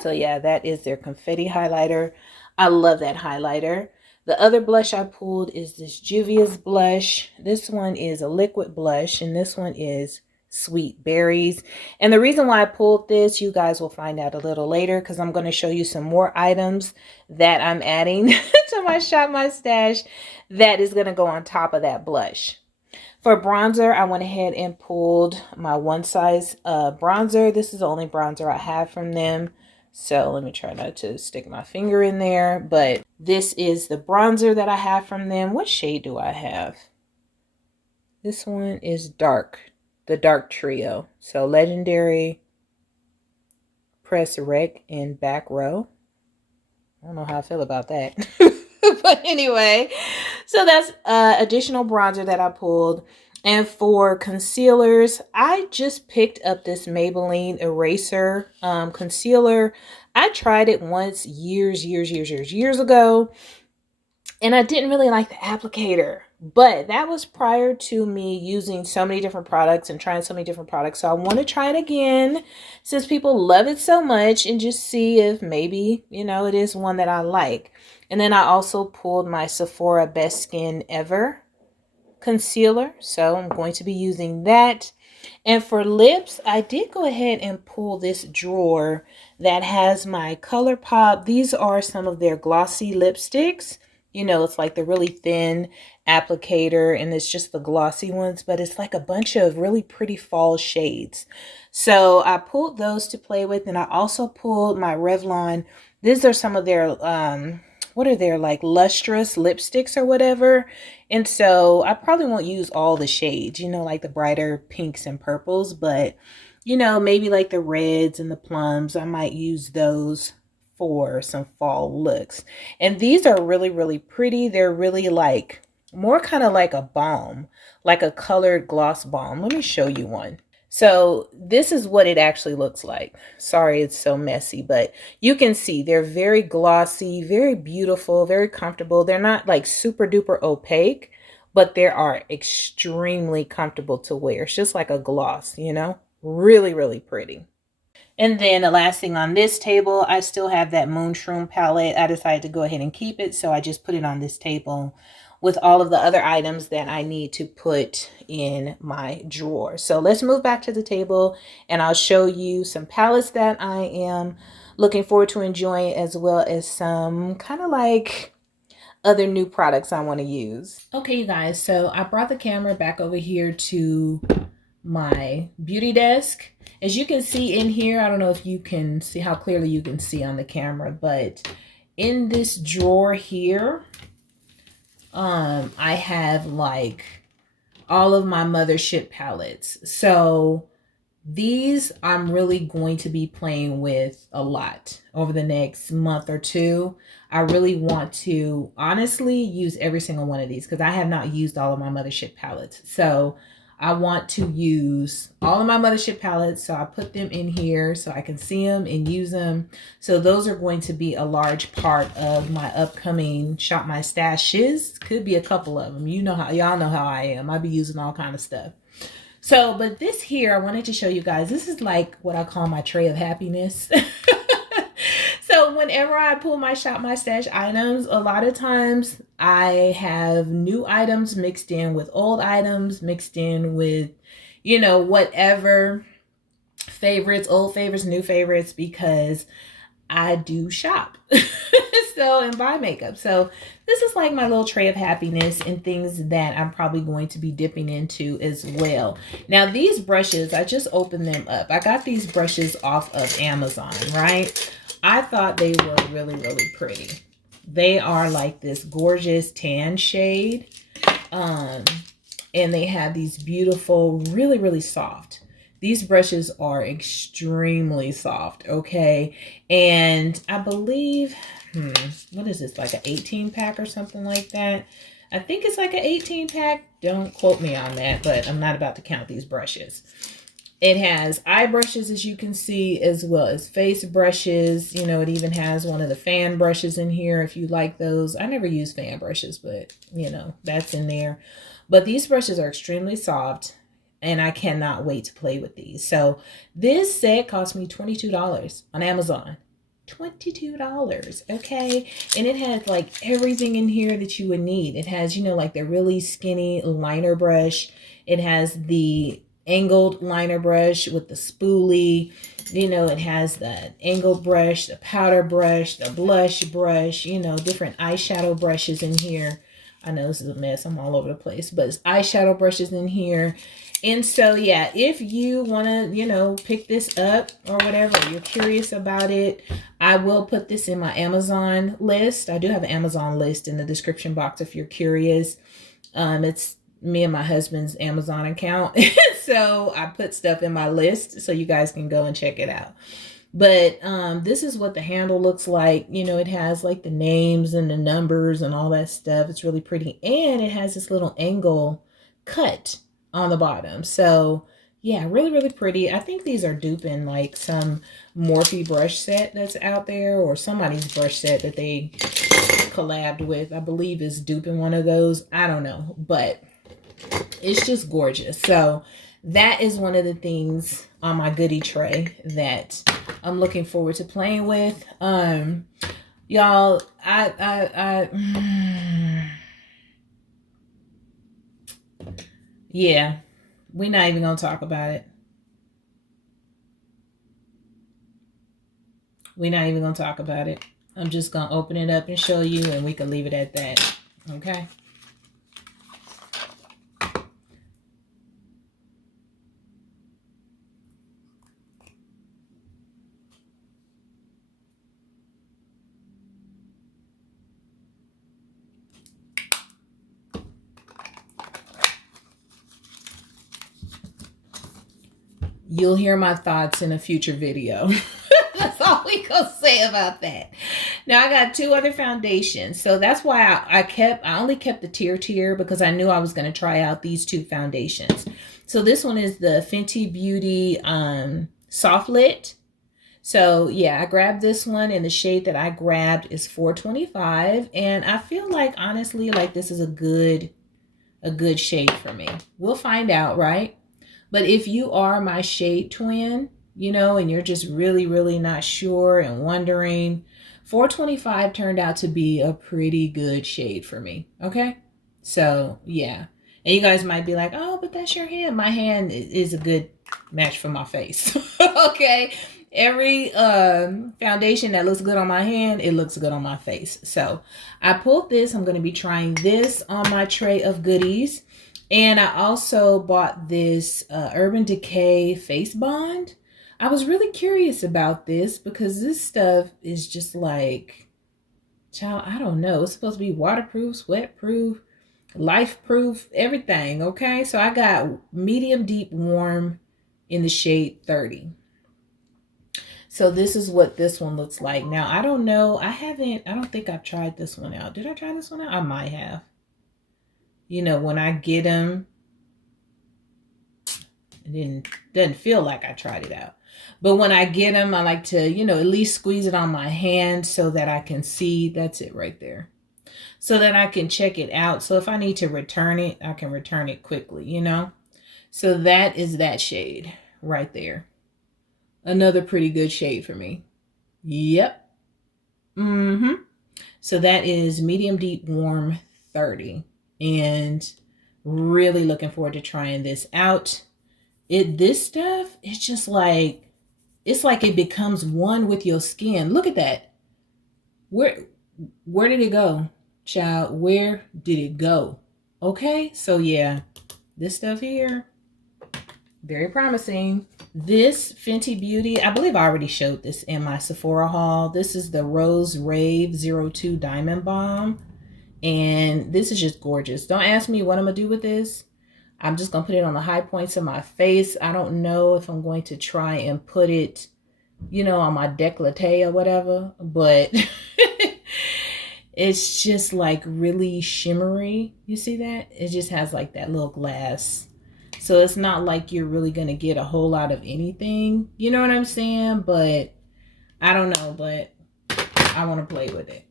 So yeah, that is their Confetti highlighter. I love that highlighter. The other blush I pulled is this Juvia's blush. This one is a liquid blush, and this one is Sweet Berries. And the reason why I pulled this, you guys will find out a little later because I'm going to show you some more items that I'm adding to my Shop My Stash that is going to go on top of that blush. For bronzer, I went ahead and pulled my One Size bronzer. This is the only bronzer I have from them. So let me try not to stick my finger in there. But this is the bronzer that I have from them. What shade do I have? This one is dark. The Dark Trio. So Legendary, Press Rec, and Back Row. I don't know how I feel about that. But anyway, so that's additional bronzer that I pulled. And for concealers, I just picked up this Maybelline Eraser concealer. I tried it once years ago. And I didn't really like the applicator. But that was prior to me using so many different products and trying so many different products. So I want to try it again since people love it so much and just see if maybe, it is one that I like. And then I also pulled my Sephora Best Skin Ever concealer. So I'm going to be using that. And for lips, I did go ahead and pull this drawer that has my ColourPop. These are some of their glossy lipsticks. It's like the really thin applicator and it's just the glossy ones, but it's like a bunch of really pretty fall shades. So I pulled those to play with, and I also pulled my Revlon. These are some of their, what are their like lustrous lipsticks or whatever. And so I probably won't use all the shades, like the brighter pinks and purples, but maybe like the reds and the plums, I might use those for some fall looks. And these are really pretty. They're really like more kind of like a balm, like a colored gloss balm. Let me show you one. So this is what it actually looks like. Sorry, it's so messy, but you can see they're very glossy, very beautiful, very comfortable. They're not like super duper opaque, but they are extremely comfortable to wear. It's just like a gloss, really pretty. And then the last thing on this table, I still have that Moonshroom palette. I decided to go ahead and keep it, so I just put it on this table with all of the other items that I need to put in my drawer. So let's move back to the table, and I'll show you some palettes that I am looking forward to enjoying, as well as some kind of like other new products I want to use. Okay, you guys, so I brought the camera back over here to my beauty desk. As you can see in here, I don't know if you can see how clearly you can see on the camera, but in this drawer here, I have like all of my Mothership palettes. So These I'm really going to be playing with a lot over the next month or two. I really want to honestly use every single one of these because I have not used all of my Mothership palettes. So I want to use all of my Mothership palettes. So I put them in here so I can see them and use them. So those are going to be a large part of my upcoming Shop My Stashes. Could be a couple of them. You know how, y'all know how I am. I be using all kind of stuff. So, but this here, I wanted to show you guys, this is like what I call my tray of happiness. So whenever I pull my Shop My Stash items, a lot of times I have new items mixed in with old items, mixed in with, you know, whatever favorites, old favorites, new favorites, because I do shop. So, and buy makeup. So this is like my little tray of happiness and things that I'm probably going to be dipping into as well. Now these brushes, I just opened them up. I got these brushes off of Amazon, right? I thought they were really, really pretty. They are like this gorgeous tan shade. And they have these beautiful, really, really soft. These brushes are extremely soft, okay? And I believe, what is this, like an 18 pack or something like that? I think it's like an 18 pack. Don't quote me on that, but I'm not about to count these brushes. It has eye brushes, as you can see, as well as face brushes. You know, it even has one of the fan brushes in here if you like those. I never use fan brushes, but, you know, that's in there. But these brushes are extremely soft, and I cannot wait to play with these. So this set cost me $22 on Amazon. $22, okay? And it has like everything in here that you would need. It has, you know, like the really skinny liner brush. It has the angled liner brush with the spoolie. You know, it has the angled brush, the powder brush, the blush brush, you know, different eyeshadow brushes in here. I know this is a mess. I'm all over the place, but it's eyeshadow brushes in here. And so, yeah, if you want to, you know, pick this up or whatever, you're curious about it, I will put this in my Amazon list. I do have an Amazon list in the description box if you're curious. It's me and my husband's Amazon account. So I put stuff in my list so you guys can go and check it out. But this is what the handle looks like. You know, it has like the names and the numbers and all that stuff. It's really pretty. And it has this little angle cut on the bottom. So yeah, really, really pretty. I think these are duping like some Morphe brush set that's out there, or somebody's brush set that they collabed with. I believe is duping one of those. I don't know, but it's just gorgeous. So that is one of the things on my goodie tray that I'm looking forward to playing with. Y'all, yeah, we're not even gonna talk about it. We're not even gonna talk about it. I'm just gonna open it up and show you, and we can leave it at that. Okay. You'll hear my thoughts in a future video. That's all we gonna say about that. Now I got two other foundations. So that's why I only kept the tier because I knew I was gonna try out these two foundations. So this one is the Fenty Beauty Soft Lit. So yeah, I grabbed this one, and the shade that I grabbed is 425. And I feel like, honestly, like this is a good shade for me. We'll find out, right? But if you are my shade twin, you know, and you're just really, really not sure and wondering, 425 turned out to be a pretty good shade for me. Okay. So yeah. And you guys might be like, oh, but that's your hand. My hand is a good match for my face. Okay. Every foundation that looks good on my hand, it looks good on my face. So I pulled this. I'm going to be trying this on my tray of goodies. And I also bought this Urban Decay Face Bond. I was really curious about this because this stuff is just like, child, I don't know. It's supposed to be waterproof, sweat-proof, life-proof, everything, okay? So I got medium, deep, warm in the shade 30. So this is what this one looks like. Now, I don't know. I don't think I've tried this one out. Did I try this one out? I might have. You know, when I get them, it doesn't feel like I tried it out. But when I get them, I like to, you know, at least squeeze it on my hand so that I can see. That's it right there. So that I can check it out. So if I need to return it, I can return it quickly, you know. So that is that shade right there. Another pretty good shade for me. Yep. So that is medium deep warm 30. And really looking forward to trying this out. This stuff, it's just like, it's like it becomes one with your skin. Look at that. Where did it go, child? Where did it go? Okay, so yeah, this stuff here, very promising. This Fenty Beauty, I believe I already showed this in my Sephora haul. This is the Rose Rave 02 Diamond Balm. And this is just gorgeous. Don't ask me what I'm going to do with this. I'm just going to put it on the high points of my face. I don't know if I'm going to try and put it, you know, on my décolleté or whatever. But it's just like really shimmery. You see that? It just has like that little glass. So it's not like you're really going to get a whole lot of anything. You know what I'm saying? But I don't know. But I want to play with it.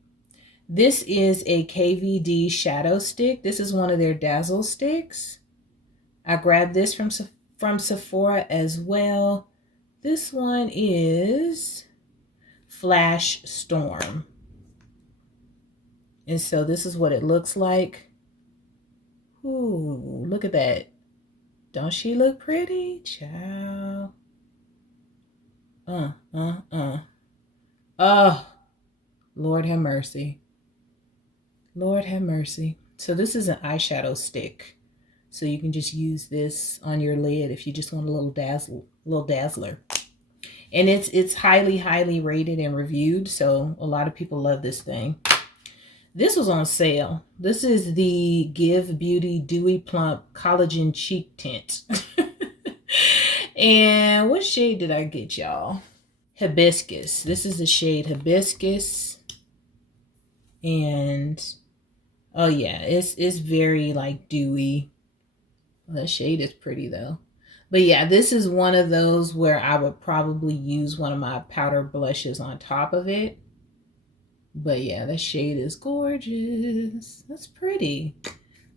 This is a KVD shadow stick. This is one of their Dazzle sticks. I grabbed this from Sephora as well. This one is Flash Storm. And so this is what it looks like. Ooh, look at that. Don't she look pretty? Child. Oh, Lord have mercy. Lord have mercy. So this is an eyeshadow stick. So you can just use this on your lid if you just want a little dazzler. And it's highly, highly rated and reviewed. So a lot of people love this thing. This was on sale. This is the Give Beauty Dewy Plump Collagen Cheek Tint. And what shade did I get, y'all? Hibiscus. This is the shade Hibiscus. And oh yeah, it's very like dewy. Well, that shade is pretty though. But yeah, this is one of those where I would probably use one of my powder blushes on top of it. But yeah, that shade is gorgeous. That's pretty.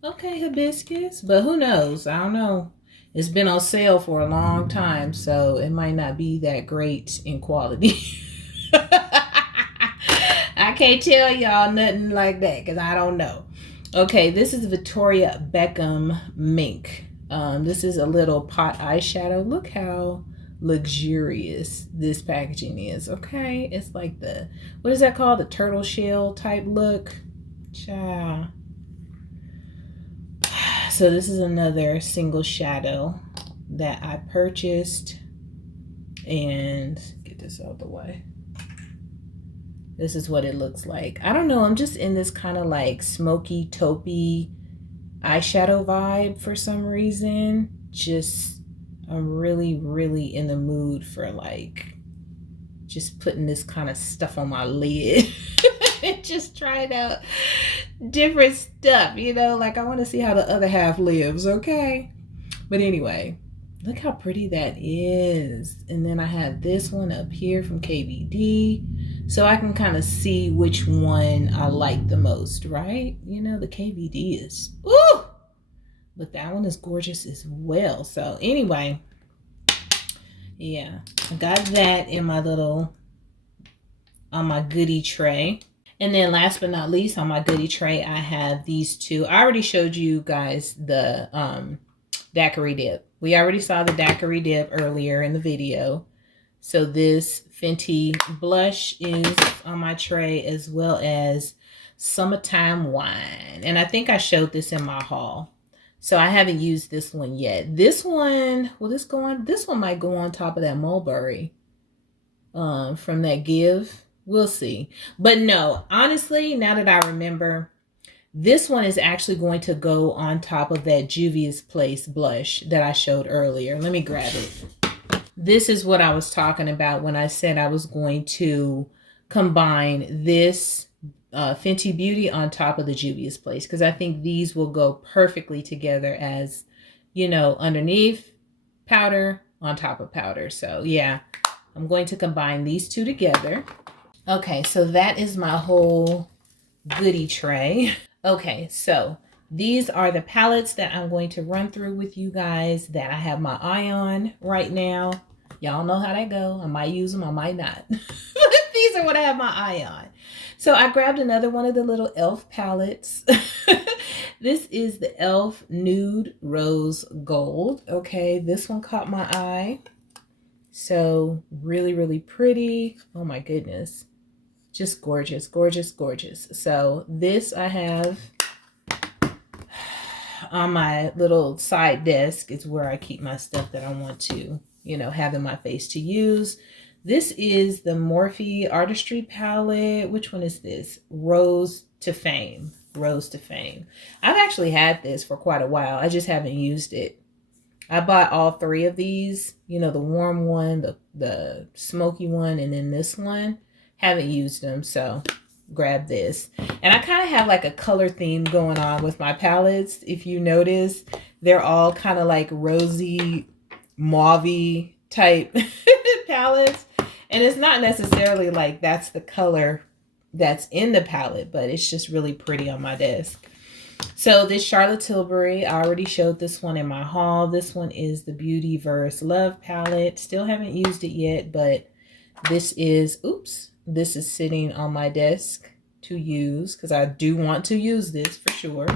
Okay, Hibiscus. But who knows? I don't know. It's been on sale for a long time, so it might not be that great in quality. I can't tell y'all nothing like that because I don't know. Okay, this is Victoria Beckham Mink. This is a little pot eyeshadow. Look how luxurious this packaging is. Okay, it's like the, what is that called? The turtle shell type look. Ciao. So this is another single shadow that I purchased. And get this out of the way. This is what it looks like. I don't know. I'm just in this kind of like smoky, taupey eyeshadow vibe for some reason. Just, I'm really, really in the mood for like just putting this kind of stuff on my lid. Just trying out different stuff, you know? Like I want to see how the other half lives, okay? But anyway, look how pretty that is. And then I have this one up here from KVD. So I can kind of see which one I like the most, right? You know, the KVD is, ooh! But that one is gorgeous as well. So anyway, yeah. I got that in my little, on my goodie tray. And then last but not least on my goodie tray, I have these two. I already showed you guys the daiquiri dip. We already saw the daiquiri dip earlier in the video. So this Fenty blush is on my tray, as well as Summertime Wine. And I think I showed this in my haul. So I haven't used this one yet. This one, will this go on? This one might go on top of that mulberry from that Give. We'll see. But no, honestly, now that I remember, this one is actually going to go on top of that Juvia's Place blush that I showed earlier. Let me grab it. This is what I was talking about when I said I was going to combine this Fenty Beauty on top of the Juvia's Place, because I think these will go perfectly together as, you know, underneath powder on top of powder. So yeah, I'm going to combine these two together. Okay, so that is my whole goodie tray. Okay, so these are the palettes that I'm going to run through with you guys that I have my eye on right now. Y'all know how that go. I might use them, I might not. These are what I have my eye on. So I grabbed another one of the little e.l.f. palettes. This is the e.l.f. Nude Rose Gold. Okay, this one caught my eye. So really, really pretty. Oh my goodness. Just gorgeous, gorgeous, gorgeous. So this I have on my little side desk. It's where I keep my stuff that I want to, you know, have in my face to use. This is the Morphe Artistry palette. Which one is this? Rose to Fame. Rose to Fame. I've actually had this for quite a while. I just haven't used it. I bought all three of these. You know, the warm one, the smoky one, and then this one. Haven't used them, so grab this. And I kind of have like a color theme going on with my palettes. If you notice, they're all kind of like rosy, mauve type palettes. And it's not necessarily like that's the color that's in the palette, but it's just really pretty on my desk. So this Charlotte Tilbury, I already showed this one in my haul. This one is the Beauty Verse Love palette. Still haven't used it yet, but this is, oops, this is sitting on my desk to use because I do want to use this for sure.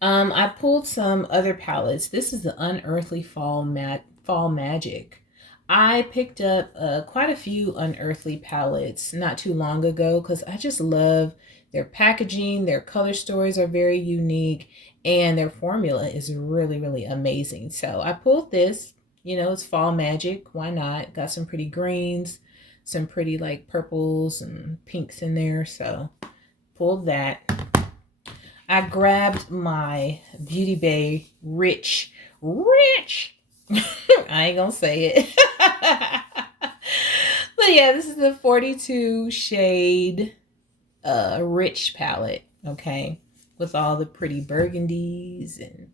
I pulled some other palettes. This is the Unearthly Fall Magic. I picked up quite a few Unearthly palettes not too long ago because I just love their packaging. Their color stories are very unique and their formula is really, really amazing. So I pulled this. You know, it's fall magic. Why not? Got some pretty greens, some pretty like purples and pinks in there. So pulled that. I grabbed my Beauty Bay Rich. I ain't gonna say it. But yeah, this is the 42 shade Rich palette. Okay. With all the pretty burgundies and,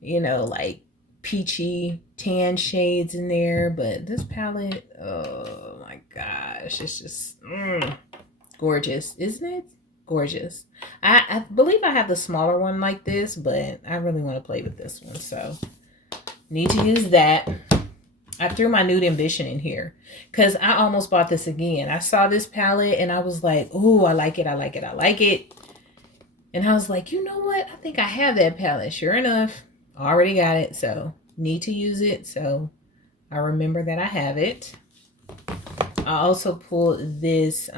you know, like peachy tan shades in there. But this palette, oh my gosh, it's just gorgeous, isn't it? Gorgeous. I believe I have the smaller one like this, but I really want to play with this one, so need to use that. I threw my Nude Ambition in here because I almost bought this again. I saw this palette and I was like, oh, I like it, I like it, I like it. And I was like, you know what? I think I have that palette. Sure enough, already got it, so need to use it. So I remember that I have it. I also pulled this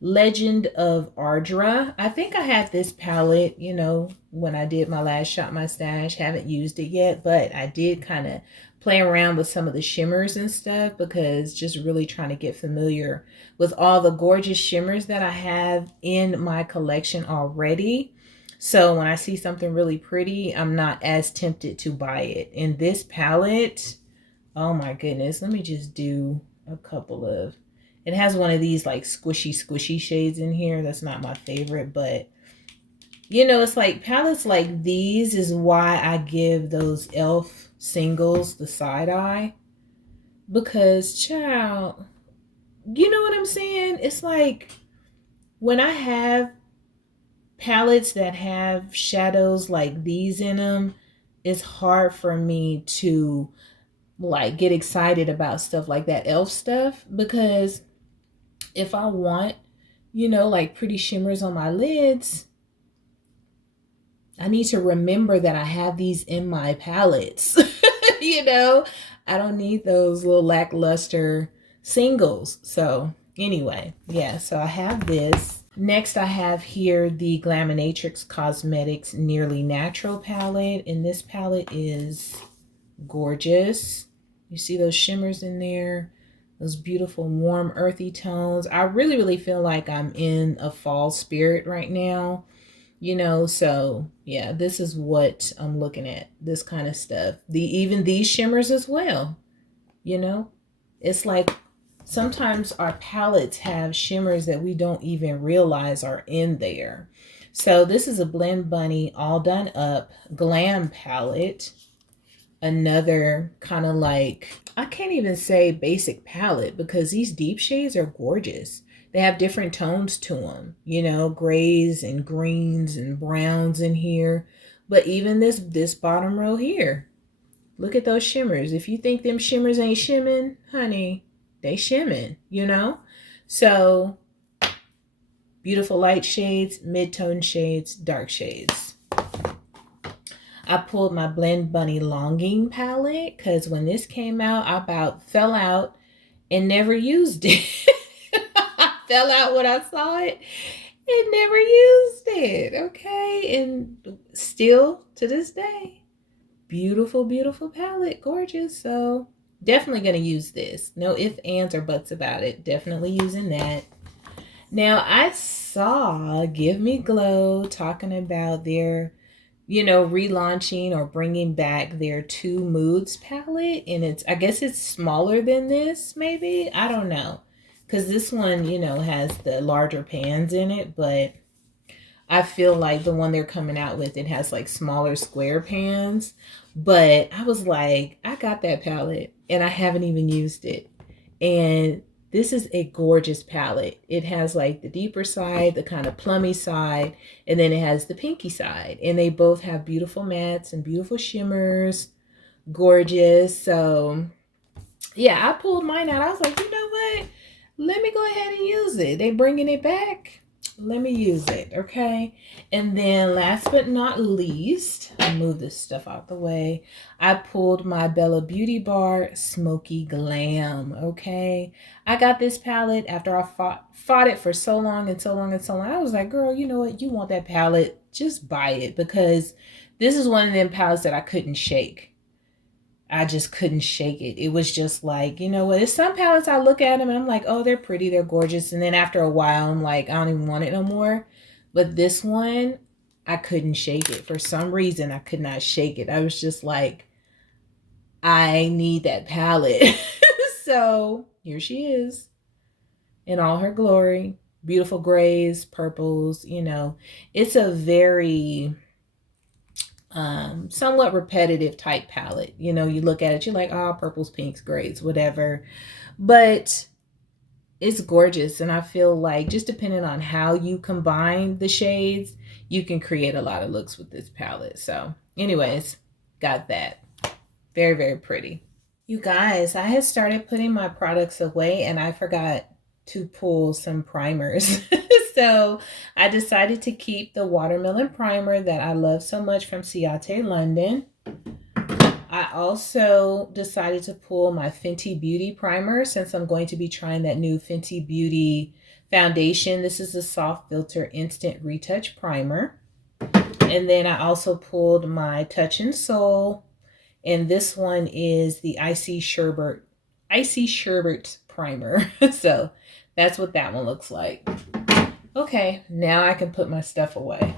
Legend of Ardra. I think I had this palette, you know, when I did my last Shop My Stash. Haven't used it yet, but I did kind of play around with some of the shimmers and stuff because just really trying to get familiar with all the gorgeous shimmers that I have in my collection already. So when I see something really pretty, I'm not as tempted to buy it. In this palette, oh my goodness, let me just do a couple of, it has one of these like squishy shades in here. That's not my favorite, but you know, it's like palettes like these is why I give those e.l.f. singles the side eye. Because, child, you know what I'm saying? It's like when I have palettes that have shadows like these in them, it's hard for me to like get excited about stuff like that e.l.f. stuff, because if I want, you know, like pretty shimmers on my lids, I need to remember that I have these in my palettes. You know, I don't need those little lackluster singles. So anyway, yeah, so I have this. Next, I have here the Glaminatrix Cosmetics Nearly Natural palette. And this palette is gorgeous. You see those shimmers in there? Those beautiful, warm, earthy tones. I really, really feel like I'm in a fall spirit right now. You know, so yeah, this is what I'm looking at. This kind of stuff. Even these shimmers as well. you know? It's like sometimes our palettes have shimmers that we don't even realize are in there. So this is a Blend Bunny All Done Up Glam palette. Another kind of like, I can't even say basic palette because these deep shades are gorgeous. They have different tones to them, you know, grays and greens and browns in here. But even this bottom row here, look at those shimmers. If you think them shimmers ain't shimming, honey, they shimming, you know? So beautiful light shades, mid-tone shades, dark shades. I pulled my Blend Bunny Longing palette because when this came out, I about fell out and never used it. I fell out when I saw it and never used it, okay? And still to this day, beautiful, beautiful palette, gorgeous. So definitely going to use this. No ifs, ands, or buts about it. Definitely using that. Now, I saw Give Me Glow talking about their, you know, relaunching or bringing back their Two Moods palette. And it's, I guess it's smaller than this, maybe. I don't know. Because this one, you know, has the larger pans in it. But I feel like the one they're coming out with, it has like smaller square pans. But I was like, I got that palette and I haven't even used it. And this is a gorgeous palette. It has like the deeper side, the kind of plummy side, and then it has the pinky side. And they both have beautiful mattes and beautiful shimmers. Gorgeous. So yeah, I pulled mine out. I was like, you know what? Let me go ahead and use it. They bringing it back. Let me use it, okay? And then last but not least, I'll move this stuff out the way. I pulled my Bella Beauty Bar Smoky Glam, okay? I got this palette after I fought it for so long and so long and so long. I was like, girl, you know what? You want that palette, just buy it, because this is one of them palettes that I couldn't shake. I just couldn't shake it. It was just like, you know what? There's some palettes I look at them and I'm like, oh, they're pretty, they're gorgeous. And then after a while, I'm like, I don't even want it no more. But this one, I couldn't shake it. For some reason, I could not shake it. I was just like, I need that palette. So here she is in all her glory. Beautiful grays, purples, you know. It's a very somewhat repetitive type palette. You know, you look at it, you're like, oh, purples, pinks, grays, whatever. But it's gorgeous. And I feel like just depending on how you combine the shades, you can create a lot of looks with this palette. So anyways, got that. Very, very pretty. You guys, I had started putting my products away and I forgot to pull some primers. So I decided to keep the watermelon primer that I love so much from Ciate London. I also decided to pull my Fenty Beauty primer since I'm going to be trying that new Fenty Beauty foundation. This is a soft filter instant retouch primer. And then I also pulled my Touch and Soul. And this one is the Icy Sherbet primer. So that's what that one looks like. Okay, now I can put my stuff away.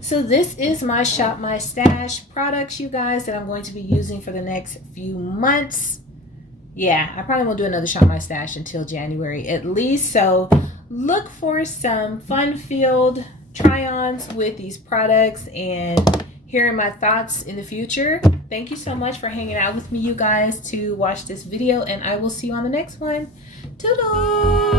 So this is my Shop My Stash products, you guys, that I'm going to be using for the next few months. Yeah, I probably won't do another Shop My Stash until January at least. So look for some fun-filled try-ons with these products and hearing my thoughts in the future. Thank you so much for hanging out with me, you guys, to watch this video, and I will see you on the next one. Toodles!